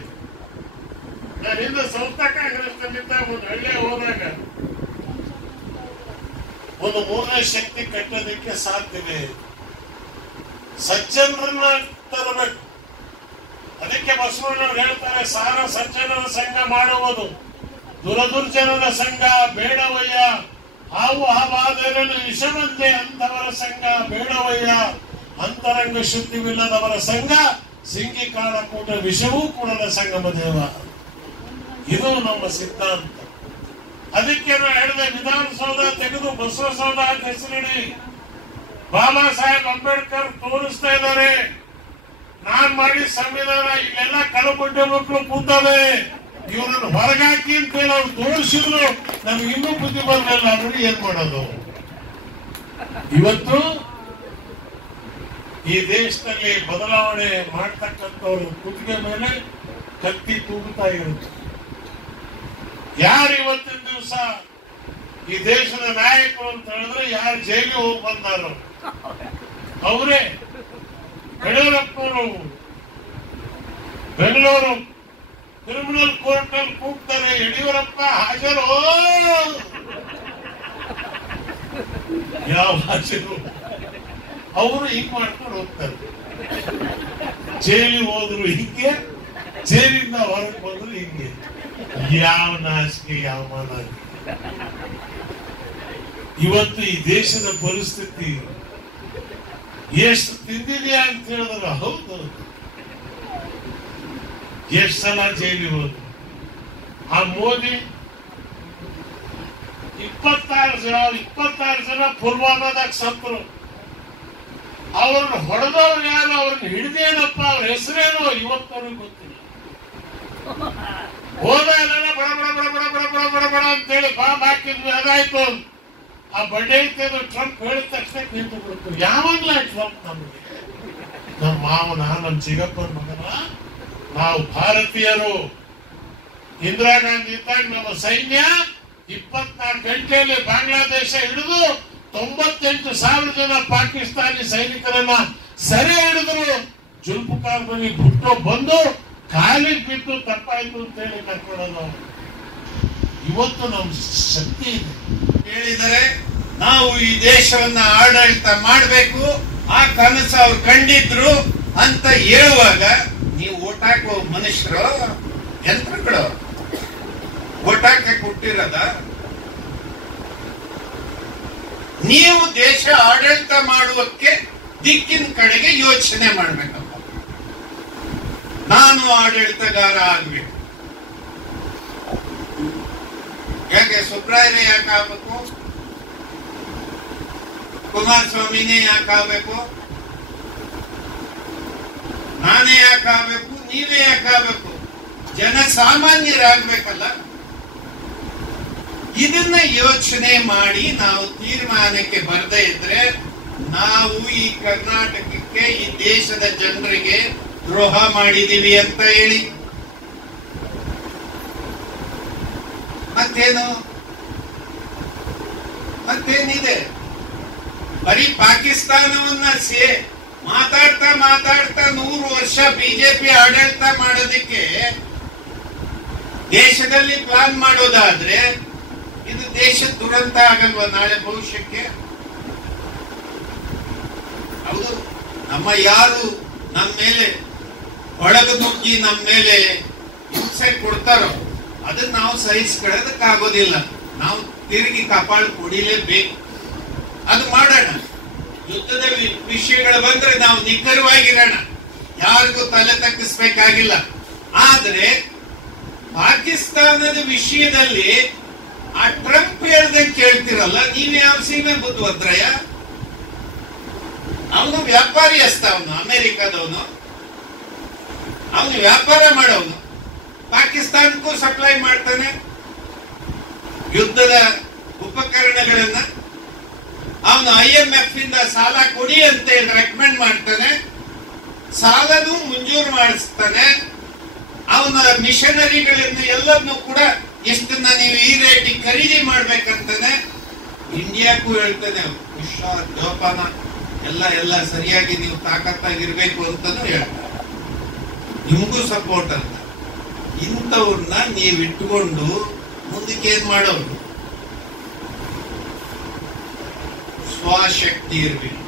ನಾನಿಂದ ಸೌತ ಕಾಂಗ್ರೆಸ್ನಲ್ಲಿದ್ದ ಒಂದು ಹಳ್ಳಿ ಹೋದಾಗ ಒಂದು 3ನೇ ಶಕ್ತಿ ಕಟ್ಟೋದಕ್ಕೆ ಸಾಧ್ಯವೇ? ಸಜ್ಜನರನ್ನ ತರಬೇಕು. ಅದಕ್ಕೆ ಬಸವಣ್ಣವ್ರು ಹೇಳ್ತಾರೆ, ಸಾರ ಸಜ್ಜನರ ಸಂಘ ಮಾಡುವುದು ದುರದುರ್ಜನರ ಸಂಘ ಬೇಡವಯ್ಯ, ಹಾವು ಹಾವಾದರನ್ನು ವಿಷಮಂತೆ ಅಂತವರ ಸಂಘ ಬೇಡವಯ್ಯ, ಅಂತರಂಗ ಶುದ್ಧಿವಿಲ್ಲದವರ ಸಂಘ ಸಿಂಗಿ ಕಾಳ ಕೂಟ ವಿಷವೂ ಕೂಡಲ ಸಂಗಮ ದೇವ. ಇದು ನಮ್ಮ ಸಿದ್ಧಾಂತ. ಅದಕ್ಕೆ ನಾವು ಹೇಳಿದೆ, ವಿಧಾನಸೌಧ ತೆಗೆದು ಬಸವಸೌಧ ಅಂತ ಹೆಸರಿಡಿ. ಬಾಬಾ ಸಾಹೇಬ್ ಅಂಬೇಡ್ಕರ್ ತೋರಿಸ್ತಾ ಇದ್ದಾರೆ, ನಾನ್ ಮಾಡಿ ಸಂವಿಧಾನ ಇಲ್ಲೆಲ್ಲ ಕಳಬುಡ್ಡೆ ಮಕ್ಕಳು ಕೂತವೆ, ಇವ್ರನ್ನ ಹೊರಗಾಕಿ ಅಂತ ಹೇಳಿ ಅವ್ರು ತೋರಿಸಿದ್ರು. ನಮ್ಗೆ ಇನ್ನೂ ಬುದ್ಧಿ ಬರಲಿಲ್ಲ ಅಂದ್ರೆ ಏನ್ ಮಾಡೋದು? ಇವತ್ತು ಈ ದೇಶದಲ್ಲಿ ಬದಲಾವಣೆ ಮಾಡ್ತಕ್ಕಂಥವ್ರ ಕುತ್ತಿಗೆ ಮೇಲೆ ಕತ್ತಿ ತೂಗುತ್ತಾ ಇರುತ್ತೆ. ಯಾರು ಇವತ್ತಿನ ದಿವಸ ಈ ದೇಶದ ನಾಯಕರು ಅಂತ ಹೇಳಿದ್ರೆ ಯಾರು ಜೈಲಿಗೆ ಹೋಗಿ ಬಂದಾರೋ ಅವರೇ. ಯಡಿಯೂರಪ್ಪನವರು ಬೆಂಗಳೂರು ಕ್ರಿಮಿನಲ್ ಕೋರ್ಟ್ ನಲ್ಲಿ ಕೂಗ್ತಾರೆ, ಯಡಿಯೂರಪ್ಪ ಹಾಜರು. ಯಾವ ಹಾಜರು? ಅವರು ಹಿಂಗ್ ಮಾಡ್ಕೊಂಡು ಹೋಗ್ತಾರೆ. ಜೈಲಿಗೆ ಹೋದ್ರು ಹಿಂಗೆ, ಜೈಲಿಂದ ಹೊರಗೆ ಬಂದ್ರು ಹಿಂಗೆ. ಯಾವ ನಾಚಿಕೆ, ಯಾವ ಮಾನ. ಇವತ್ತು ಈ ದೇಶದ ಪರಿಸ್ಥಿತಿ ಎಷ್ಟು ತಿಂದಿದೆಯಾ ಅಂತ ಹೇಳಿದ್ರೆ ಹೌದು. ಎಷ್ಟು ಸಲ ಜೈಲಿಗೆ ಹೋದ್ರು. ಆ ಮೋದಿ 26 ಜನ ಪುಲ್ವಾಮಾದಾಗ ಸತ್ತರು. ಅವ್ರನ್ನ ಹೊಡೆದವ್ರು ಯಾರು, ಅವ್ರನ್ನ ಹಿಡಿದೇನಪ್ಪ, ಅವ್ರ ಹೆಸರೇನು ಇವತ್ತವ್ರಿಗೆ ಗೊತ್ತಿಲ್ಲ. ಹೋದಾಗ ಬಡ ಬಡ ಬಡ ಬಡ ಬಡ ಬಡ ಬಡ ಬಡ ಅಂತೇಳಿ ಬಾಂಬ್ ಹಾಕಿದ್ವಿ, ಅದಾಯ್ತು. ಆ ಬಡ್ಡೆ ಇರ್ತೇನು ಟ್ರಂಪ್ ಹೇಳಿದ ತಕ್ಷಣ ನಿಂತು ಬಿಡ್ತು. ಯಾವಾಗ್ಲ ಟ್ರಂಪ್ ನಮಗೆ, ನಮ್ಮ ಮಾವನ, ನಮ್ಮ ಚಿಗಪ್ಪನ ಮಗನ, ನಾವು ಭಾರತೀಯರು. ಇಂದಿರಾ ಗಾಂಧಿ ಇದ್ದಾಗ ನಮ್ಮ ಸೈನ್ಯ 24 ಗಂಟೆಯಲ್ಲಿ ಬಾಂಗ್ಲಾದೇಶ ಹಿಡಿದು 98,000 ಜನ ಪಾಕಿಸ್ತಾನಿ ಸೈನಿಕರನ್ನ ಸೆರೆ ಹಿಡಿದ್ರು. ಜುಲ್ಫಿಕಾರ್ ಬಳಿ ಬಿಟ್ಟು ಬಂದು ಕಾಲಿಗೆ ಬಿದ್ದು ತಪ್ಪಾಯ್ತು ಅಂತ ಹೇಳಿ ಕರ್ಕೊಳ್ಳೋದು. ಇವತ್ತು ನಮ್ಮ ಶಕ್ತಿ ಇದೆ. ಹೇಳಿದರೆ ನಾವು ಈ ದೇಶವನ್ನ ಆಡಳಿತ ಮಾಡಬೇಕು, ಆ ಕನಸು ಅವ್ರು ಕಂಡಿದ್ರು ಅಂತ ಹೇಳುವಾಗ, ನೀವು ಓಟ್ ಹಾಕುವ ಮನುಷ್ಯರು ಯಂತ್ರಗಳು ಓಟ್ ಹಾಕಿ ಹುಟ್ಟಿರದ? ನೀವು ದೇಶ ಆಡಳಿತ ಮಾಡುವಕ್ಕೆ ದಿಕ್ಕಿನ ಕಡೆಗೆ ಯೋಚನೆ ಮಾಡ್ಬೇಕಪ್ಪ. ನಾನು ಆಡಳಿತಗಾರ ಆಗ್ಬೇಕು. ಯಾಕೆ ಸುಬ್ರಾಯರೇ ಯಾಕೆ ಆಗ್ಬೇಕು? ಕುಮಾರಸ್ವಾಮಿನೇ ಯಾಕೆ ಆಗ್ಬೇಕು? ನಾನೇ ಯಾಕೆ ಆಗ್ಬೇಕು? ನೀವೇ ಯಾಕೆ ಆಗ್ಬೇಕು? ಜನಸಾಮಾನ್ಯರಾಗ್ಬೇಕಲ್ಲ. ಇದನ್ನ ಯೋಚನೆ ಮಾಡಿ ನಾವು ತೀರ್ಮಾನಕ್ಕೆ ಬರದೇ ಇದ್ರೆ ನಾವು ಈ ಕರ್ನಾಟಕಕ್ಕೆ, ಈ ದೇಶದ ಜನರಿಗೆ ದ್ರೋಹ ಮಾಡಿದೀವಿ ಅಂತ ಹೇಳಿ ಮತ್ತೇನಿದೆ? ಬರೀ ಪಾಕಿಸ್ತಾನವನ್ನ ಮಾತಾಡ್ತಾ ಮಾತಾಡ್ತಾ 100 ವರ್ಷ ಬಿಜೆಪಿ ಆಡಳಿತ ಮಾಡೋದಕ್ಕೆ ದೇಶದಲ್ಲಿ ಪ್ಲಾನ್ ಮಾಡೋದಾದ್ರೆ ಇದು ದೇಶದ ದುರಂತ ಆಗಲ್ವಾ ನಾಳೆ ಭವಿಷ್ಯಕ್ಕೆ? ಹೌದು, ನಮ್ಮ ಯಾರು ನಮ್ಮ ಮೇಲೆ ಒಳಗೆ ನುಗ್ಗಿ ನಮ್ಮ ಮೇಲೆ ಹಿಂಸೆ ಕೊಡ್ತಾರೋ ಅದನ್ನ ನಾವು ಸಹಿಸ್ಕೊಳ್ಳೋದಕ್ಕಾಗೋದಿಲ್ಲ. ನಾವು ತಿರುಗಿ ಕಪಾಳು ಕೊಡಿಲೇಬೇಕು. ಅದು ಮಾಡೋಣ. ಯುದ್ಧದ ವಿಷಯಗಳು ಬಂದ್ರೆ ನಾವು ನಿಖರವಾಗಿರೋಣ, ಯಾರಿಗೂ ತಲೆ ತಗ್ಗಿಸ್ಬೇಕಾಗಿಲ್ಲ. ಆದ್ರೆ ಪಾಕಿಸ್ತಾನದ ವಿಷಯದಲ್ಲಿ ಆ ಟ್ರಂಪ್ ಹೇಳ್ದಂಗೆ ಕೇಳ್ತಿರಲ್ಲ, ನೀವ್ ಯಾವ ಸೀಮೆ ಬುದ್ಧವದ್ರಯ್ಯ? ಅವನು ವ್ಯಾಪಾರಿ ಅಸ್ತ, ಅವನು ಅಮೆರಿಕದವನು, ಅವನು ವ್ಯಾಪಾರ ಮಾಡೋನು, ಪಾಕಿಸ್ತಾನಕ್ಕೂ ಸಪ್ಲೈ ಮಾಡ್ತಾನೆ ಯುದ್ಧದ ಉಪಕರಣಗಳನ್ನ. ಅವನು IMF ಇಂದ ಸಾಲ ಕೊಡಿ ಅಂತ ರೆಕಮೆಂಡ್ ಮಾಡ್ತಾನೆ, ಸಾಲನೂ ಮಂಜೂರು ಮಾಡಿಸ್ತಾನೆ. ಅವನ ಮಿಷನರಿಗಳನ್ನು ಎಲ್ಲರನ್ನೂ ಕೂಡ ಎಷ್ಟನ್ನ ನೀವು ಈ ರೇಟಿಗೆ ಖರೀದಿ ಮಾಡ್ಬೇಕಂತಾನೆ. ಇಂಡಿಯಾಕ್ಕೂ ಹೇಳ್ತಾನೆ ಹುಷಾರ್, ಜೋಪಾನ, ಎಲ್ಲ ಸರಿಯಾಗಿ ನೀವು ತಾಕತ್ತಾಗಿರ್ಬೇಕು ಅಂತಾನು ಹೇಳ್ತಾರೆ. ನಿಮಗೂ ಸಪೋರ್ಟ್ ಅಂತ. ಇಂಥವ್ರನ್ನ ನೀವು ಇಟ್ಕೊಂಡು ಮುಂದಕ್ಕೆ ಏನ್ ಮಾಡೋರು? ಸ್ವಶಕ್ತಿ ಇರ್ಬೇಕು,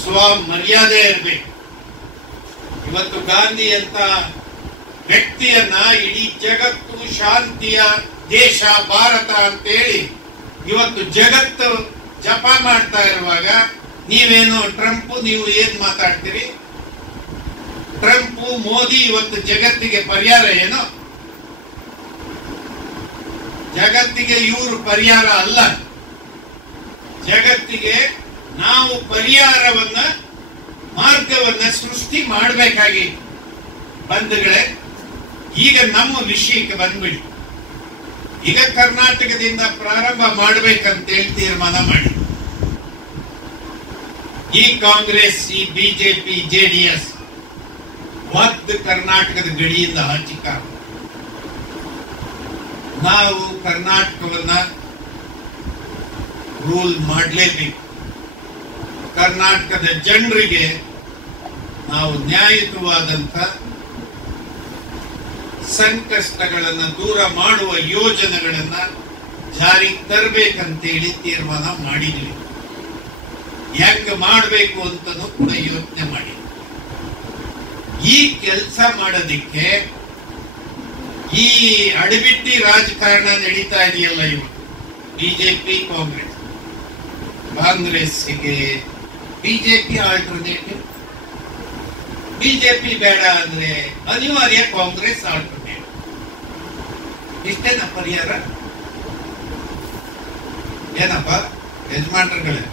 ಸ್ವ ಮರ್ಯಾದೆ ಇರ್ಬೇಕು. ಇವತ್ತು ಗಾಂಧಿ ಅಂತ ವ್ಯಕ್ತಿಯನ್ನ ಇಡೀ ಜಗತ್ತು ಶಾಂತಿಯ ದೇಶ ಭಾರತ ಅಂತೇಳಿ ಇವತ್ತು ಜಗತ್ತು ಜಪ ಮಾಡ್ತಾ ಇರುವಾಗ ನೀವೇನು ಟ್ರಂಪ್, ನೀವು ಏನ್ ಮಾತಾಡ್ತೀರಿ? ಟ್ರಂಪ್ ಮೋದಿ ಇವತ್ತು ಜಗತ್ತಿಗೆ ಪರಿಹಾರ ಏನು? ಜಗತ್ತಿಗೆ ಇವರು ಪರಿಹಾರ ಅಲ್ಲ. ಜಗತ್ತಿಗೆ ನಾವು ಪರಿಹಾರವನ್ನ, ಮಾರ್ಗವನ್ನ ಸೃಷ್ಟಿ ಮಾಡಬೇಕಾಗಿ. ಬಂಧುಗಳೇ, ಈಗ ನಮ್ಮ ವಿಷಯಕ್ಕೆ ಬಂದ್ಬಿಡಿ. ಈಗ ಕರ್ನಾಟಕದಿಂದ ಪ್ರಾರಂಭ ಮಾಡ್ಬೇಕಂತೇಳಿ ತೀರ್ಮಾನ ಮಾಡಿ. ಈ ಕಾಂಗ್ರೆಸ್, ಈ ಬಿಜೆಪಿ, JDS ಒದ್ದು ಕರ್ನಾಟಕದ ಗಡಿಯಿಂದ ಹಚ್ಚಿಕ. ನಾವು ಕರ್ನಾಟಕವನ್ನ ರೂಲ್ ಮಾಡಲೇಬೇಕು. ಕರ್ನಾಟಕದ ಜನರಿಗೆ ನಾವು ನ್ಯಾಯಯುತವಾದಂತ ಸಂಕಷ್ಟಗಳನ್ನ ದೂರ ಮಾಡುವ ಯೋಜನೆಗಳನ್ನ ಜಾರಿಗೆ ತರಬೇಕಂತೇಳಿ ತೀರ್ಮಾನ ಮಾಡಿದ್ವಿ. ಹೆಂಗ್ ಮಾಡಬೇಕು ಅಂತನೂ ಕೂಡ ಯೋಚನೆ ಮಾಡಿ. ಈ ಕೆಲಸ ಮಾಡೋದಿಕ್ಕೆ ಈ ಅಡಬಿಟ್ಟಿ ರಾಜಕಾರಣ ನಡೀತಾ ಇದೆಯಲ್ಲ ಇವತ್ತು, ಬಿಜೆಪಿ ಕಾಂಗ್ರೆಸ್ಗೆ ಬಿಜೆಪಿ ಆಲ್ಟರ್ನೇಟಿವ್. ಬಿಜೆಪಿ ಬೇಡ ಅಂದ್ರೆ ಅನಿವಾರ್ಯ ಕಾಂಗ್ರೆಸ್ ಆಲ್ಟರ್ನೇಟಿವ್. ಇಷ್ಟೇನ ಪರಿಹಾರ? ಏನಪ್ಪ ಯಜಮಾನ್ರುಗಳೇ?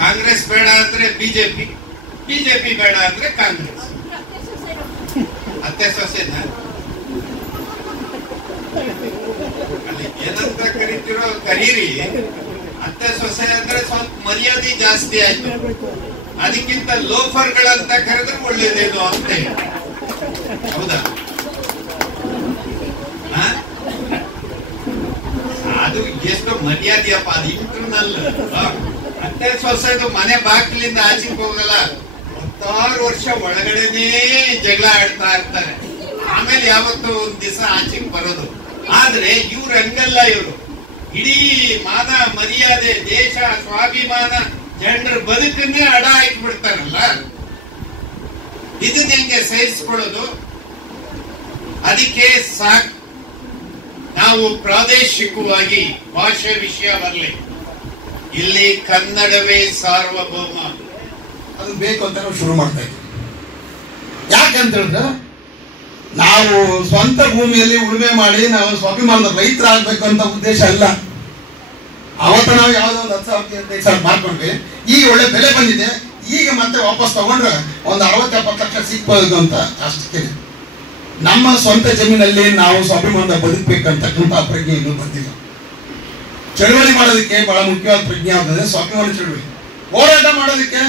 ಕಾಂಗ್ರೆಸ್ ಬೇಡ ಅಂದ್ರೆ ಬಿಜೆಪಿ, ಬಿಜೆಪಿ ಬೇಡ ಅಂದ್ರೆ ಕಾಂಗ್ರೆಸ್. ಅತ್ತೆ ಸೊಸೆನ ಅಲ್ಲಿ ಏನಂತ ಕರಿತಿರೋ ಕರೀರಿ. ಅತ್ತೆ ಸೊಸೆ ಅಂದ್ರೆ ಸ್ವಲ್ಪ ಮರ್ಯಾದೆ ಜಾಸ್ತಿ ಆಯ್ತು. ಅದಕ್ಕಿಂತ ಲೋಫರ್ಗಳಂತ ಕರೆದ್ರೆ ಒಳ್ಳೇದೇನು ಅಂತ. ಹೌದಾ? ಅದು ಎಷ್ಟು ಮರ್ಯಾದೆಯಪ್ಪ, ಅದು ಇಂಟರ್ನಲ್. ಅತ್ತೆ ಸೊಸೆದು ಮನೆ ಬಾಗಿಲಿಂದ ಆಚೆಗೆ ಹೋಗಲ್ಲ, 16 ವರ್ಷ ಒಳಗಡೆನೇ ಜಗಳ ಆಡ್ತಾ ಇರ್ತಾರೆ. ಆಮೇಲೆ ಯಾವತ್ತೂ ಒಂದ್ ದಿವಸ ಆಚೆಗೆ ಬರೋದು. ಆದ್ರೆ ಇವ್ರು ಹಂಗಲ್ಲ. ಇವರು ಇಡೀ ಮಾನ ಮರ್ಯಾದೆ, ದೇಶ, ಸ್ವಾಭಿಮಾನ, ಜನರ ಬದುಕನ್ನೇ ಅಡ ಹಾಕಿಬಿಡ್ತಾರಲ್ಲ. ಇದನ್ನ ಹೆಂಗೆ ಸಹಿಸ್ಕೊಳ್ಳೋದು? ಅದಕ್ಕೆ ಸಾಕು ನಾವು ಪ್ರಾದೇಶಿಕವಾಗಿ ಭಾಷೆ ವಿಷಯ ಬರಲಿ. ಇಲ್ಲಿ ಕನ್ನಡವೇ ಸಾರ್ವಭೌಮ. ಅದು ಬೇಕು ಅಂತ ನಾವು ಶುರು ಮಾಡ್ತಾ ಇದ್ದೀವಿ. ಯಾಕಂತ ಹೇಳಿದ್ರೆ ನಾವು ಸ್ವಂತ ಭೂಮಿಯಲ್ಲಿ ಉಳುಮೆ ಮಾಡಿ ನಾವು ಸ್ವಾಭಿಮಾನದ ರೈತರಾಗಬೇಕು ಅಂತ ಉದ್ದೇಶ ಅಲ್ಲ. ಅವತ್ತು ನಾವು ಯಾವುದೋ ಒಂದು 10,000 ಮಾಡ್ಕೊಂಡ್ವಿ, ಈಗ ಒಳ್ಳೆ ಬೆಲೆ ಬಂದಿದೆ, ಈಗ ಮತ್ತೆ ವಾಪಸ್ ತಗೊಂಡ್ರೆ ಒಂದು 60-70 ಲಕ್ಷ ಸಿಗ್ಬೋದು ಅಂತ ಅಷ್ಟೇ. ನಮ್ಮ ಸ್ವಂತ ಜಮೀನಲ್ಲಿ ನಾವು ಸ್ವಾಭಿಮಾನದ ಬದುಕಬೇಕಂತಕ್ಕಂಥ ಪ್ರಜ್ಞೆ ಇನ್ನೂ ಬಂದಿಲ್ಲ. ಚಳವಳಿ ಮಾಡೋದಕ್ಕೆ ಬಹಳ ಮುಖ್ಯವಾದ ಪ್ರಜ್ಞೆ ಯಾವುದಂದ್ರೆ ಸ್ವಾಭಿಮಾನ ಚಳವಳಿ. ಹೋರಾಟ ಮಾಡೋದಕ್ಕೆ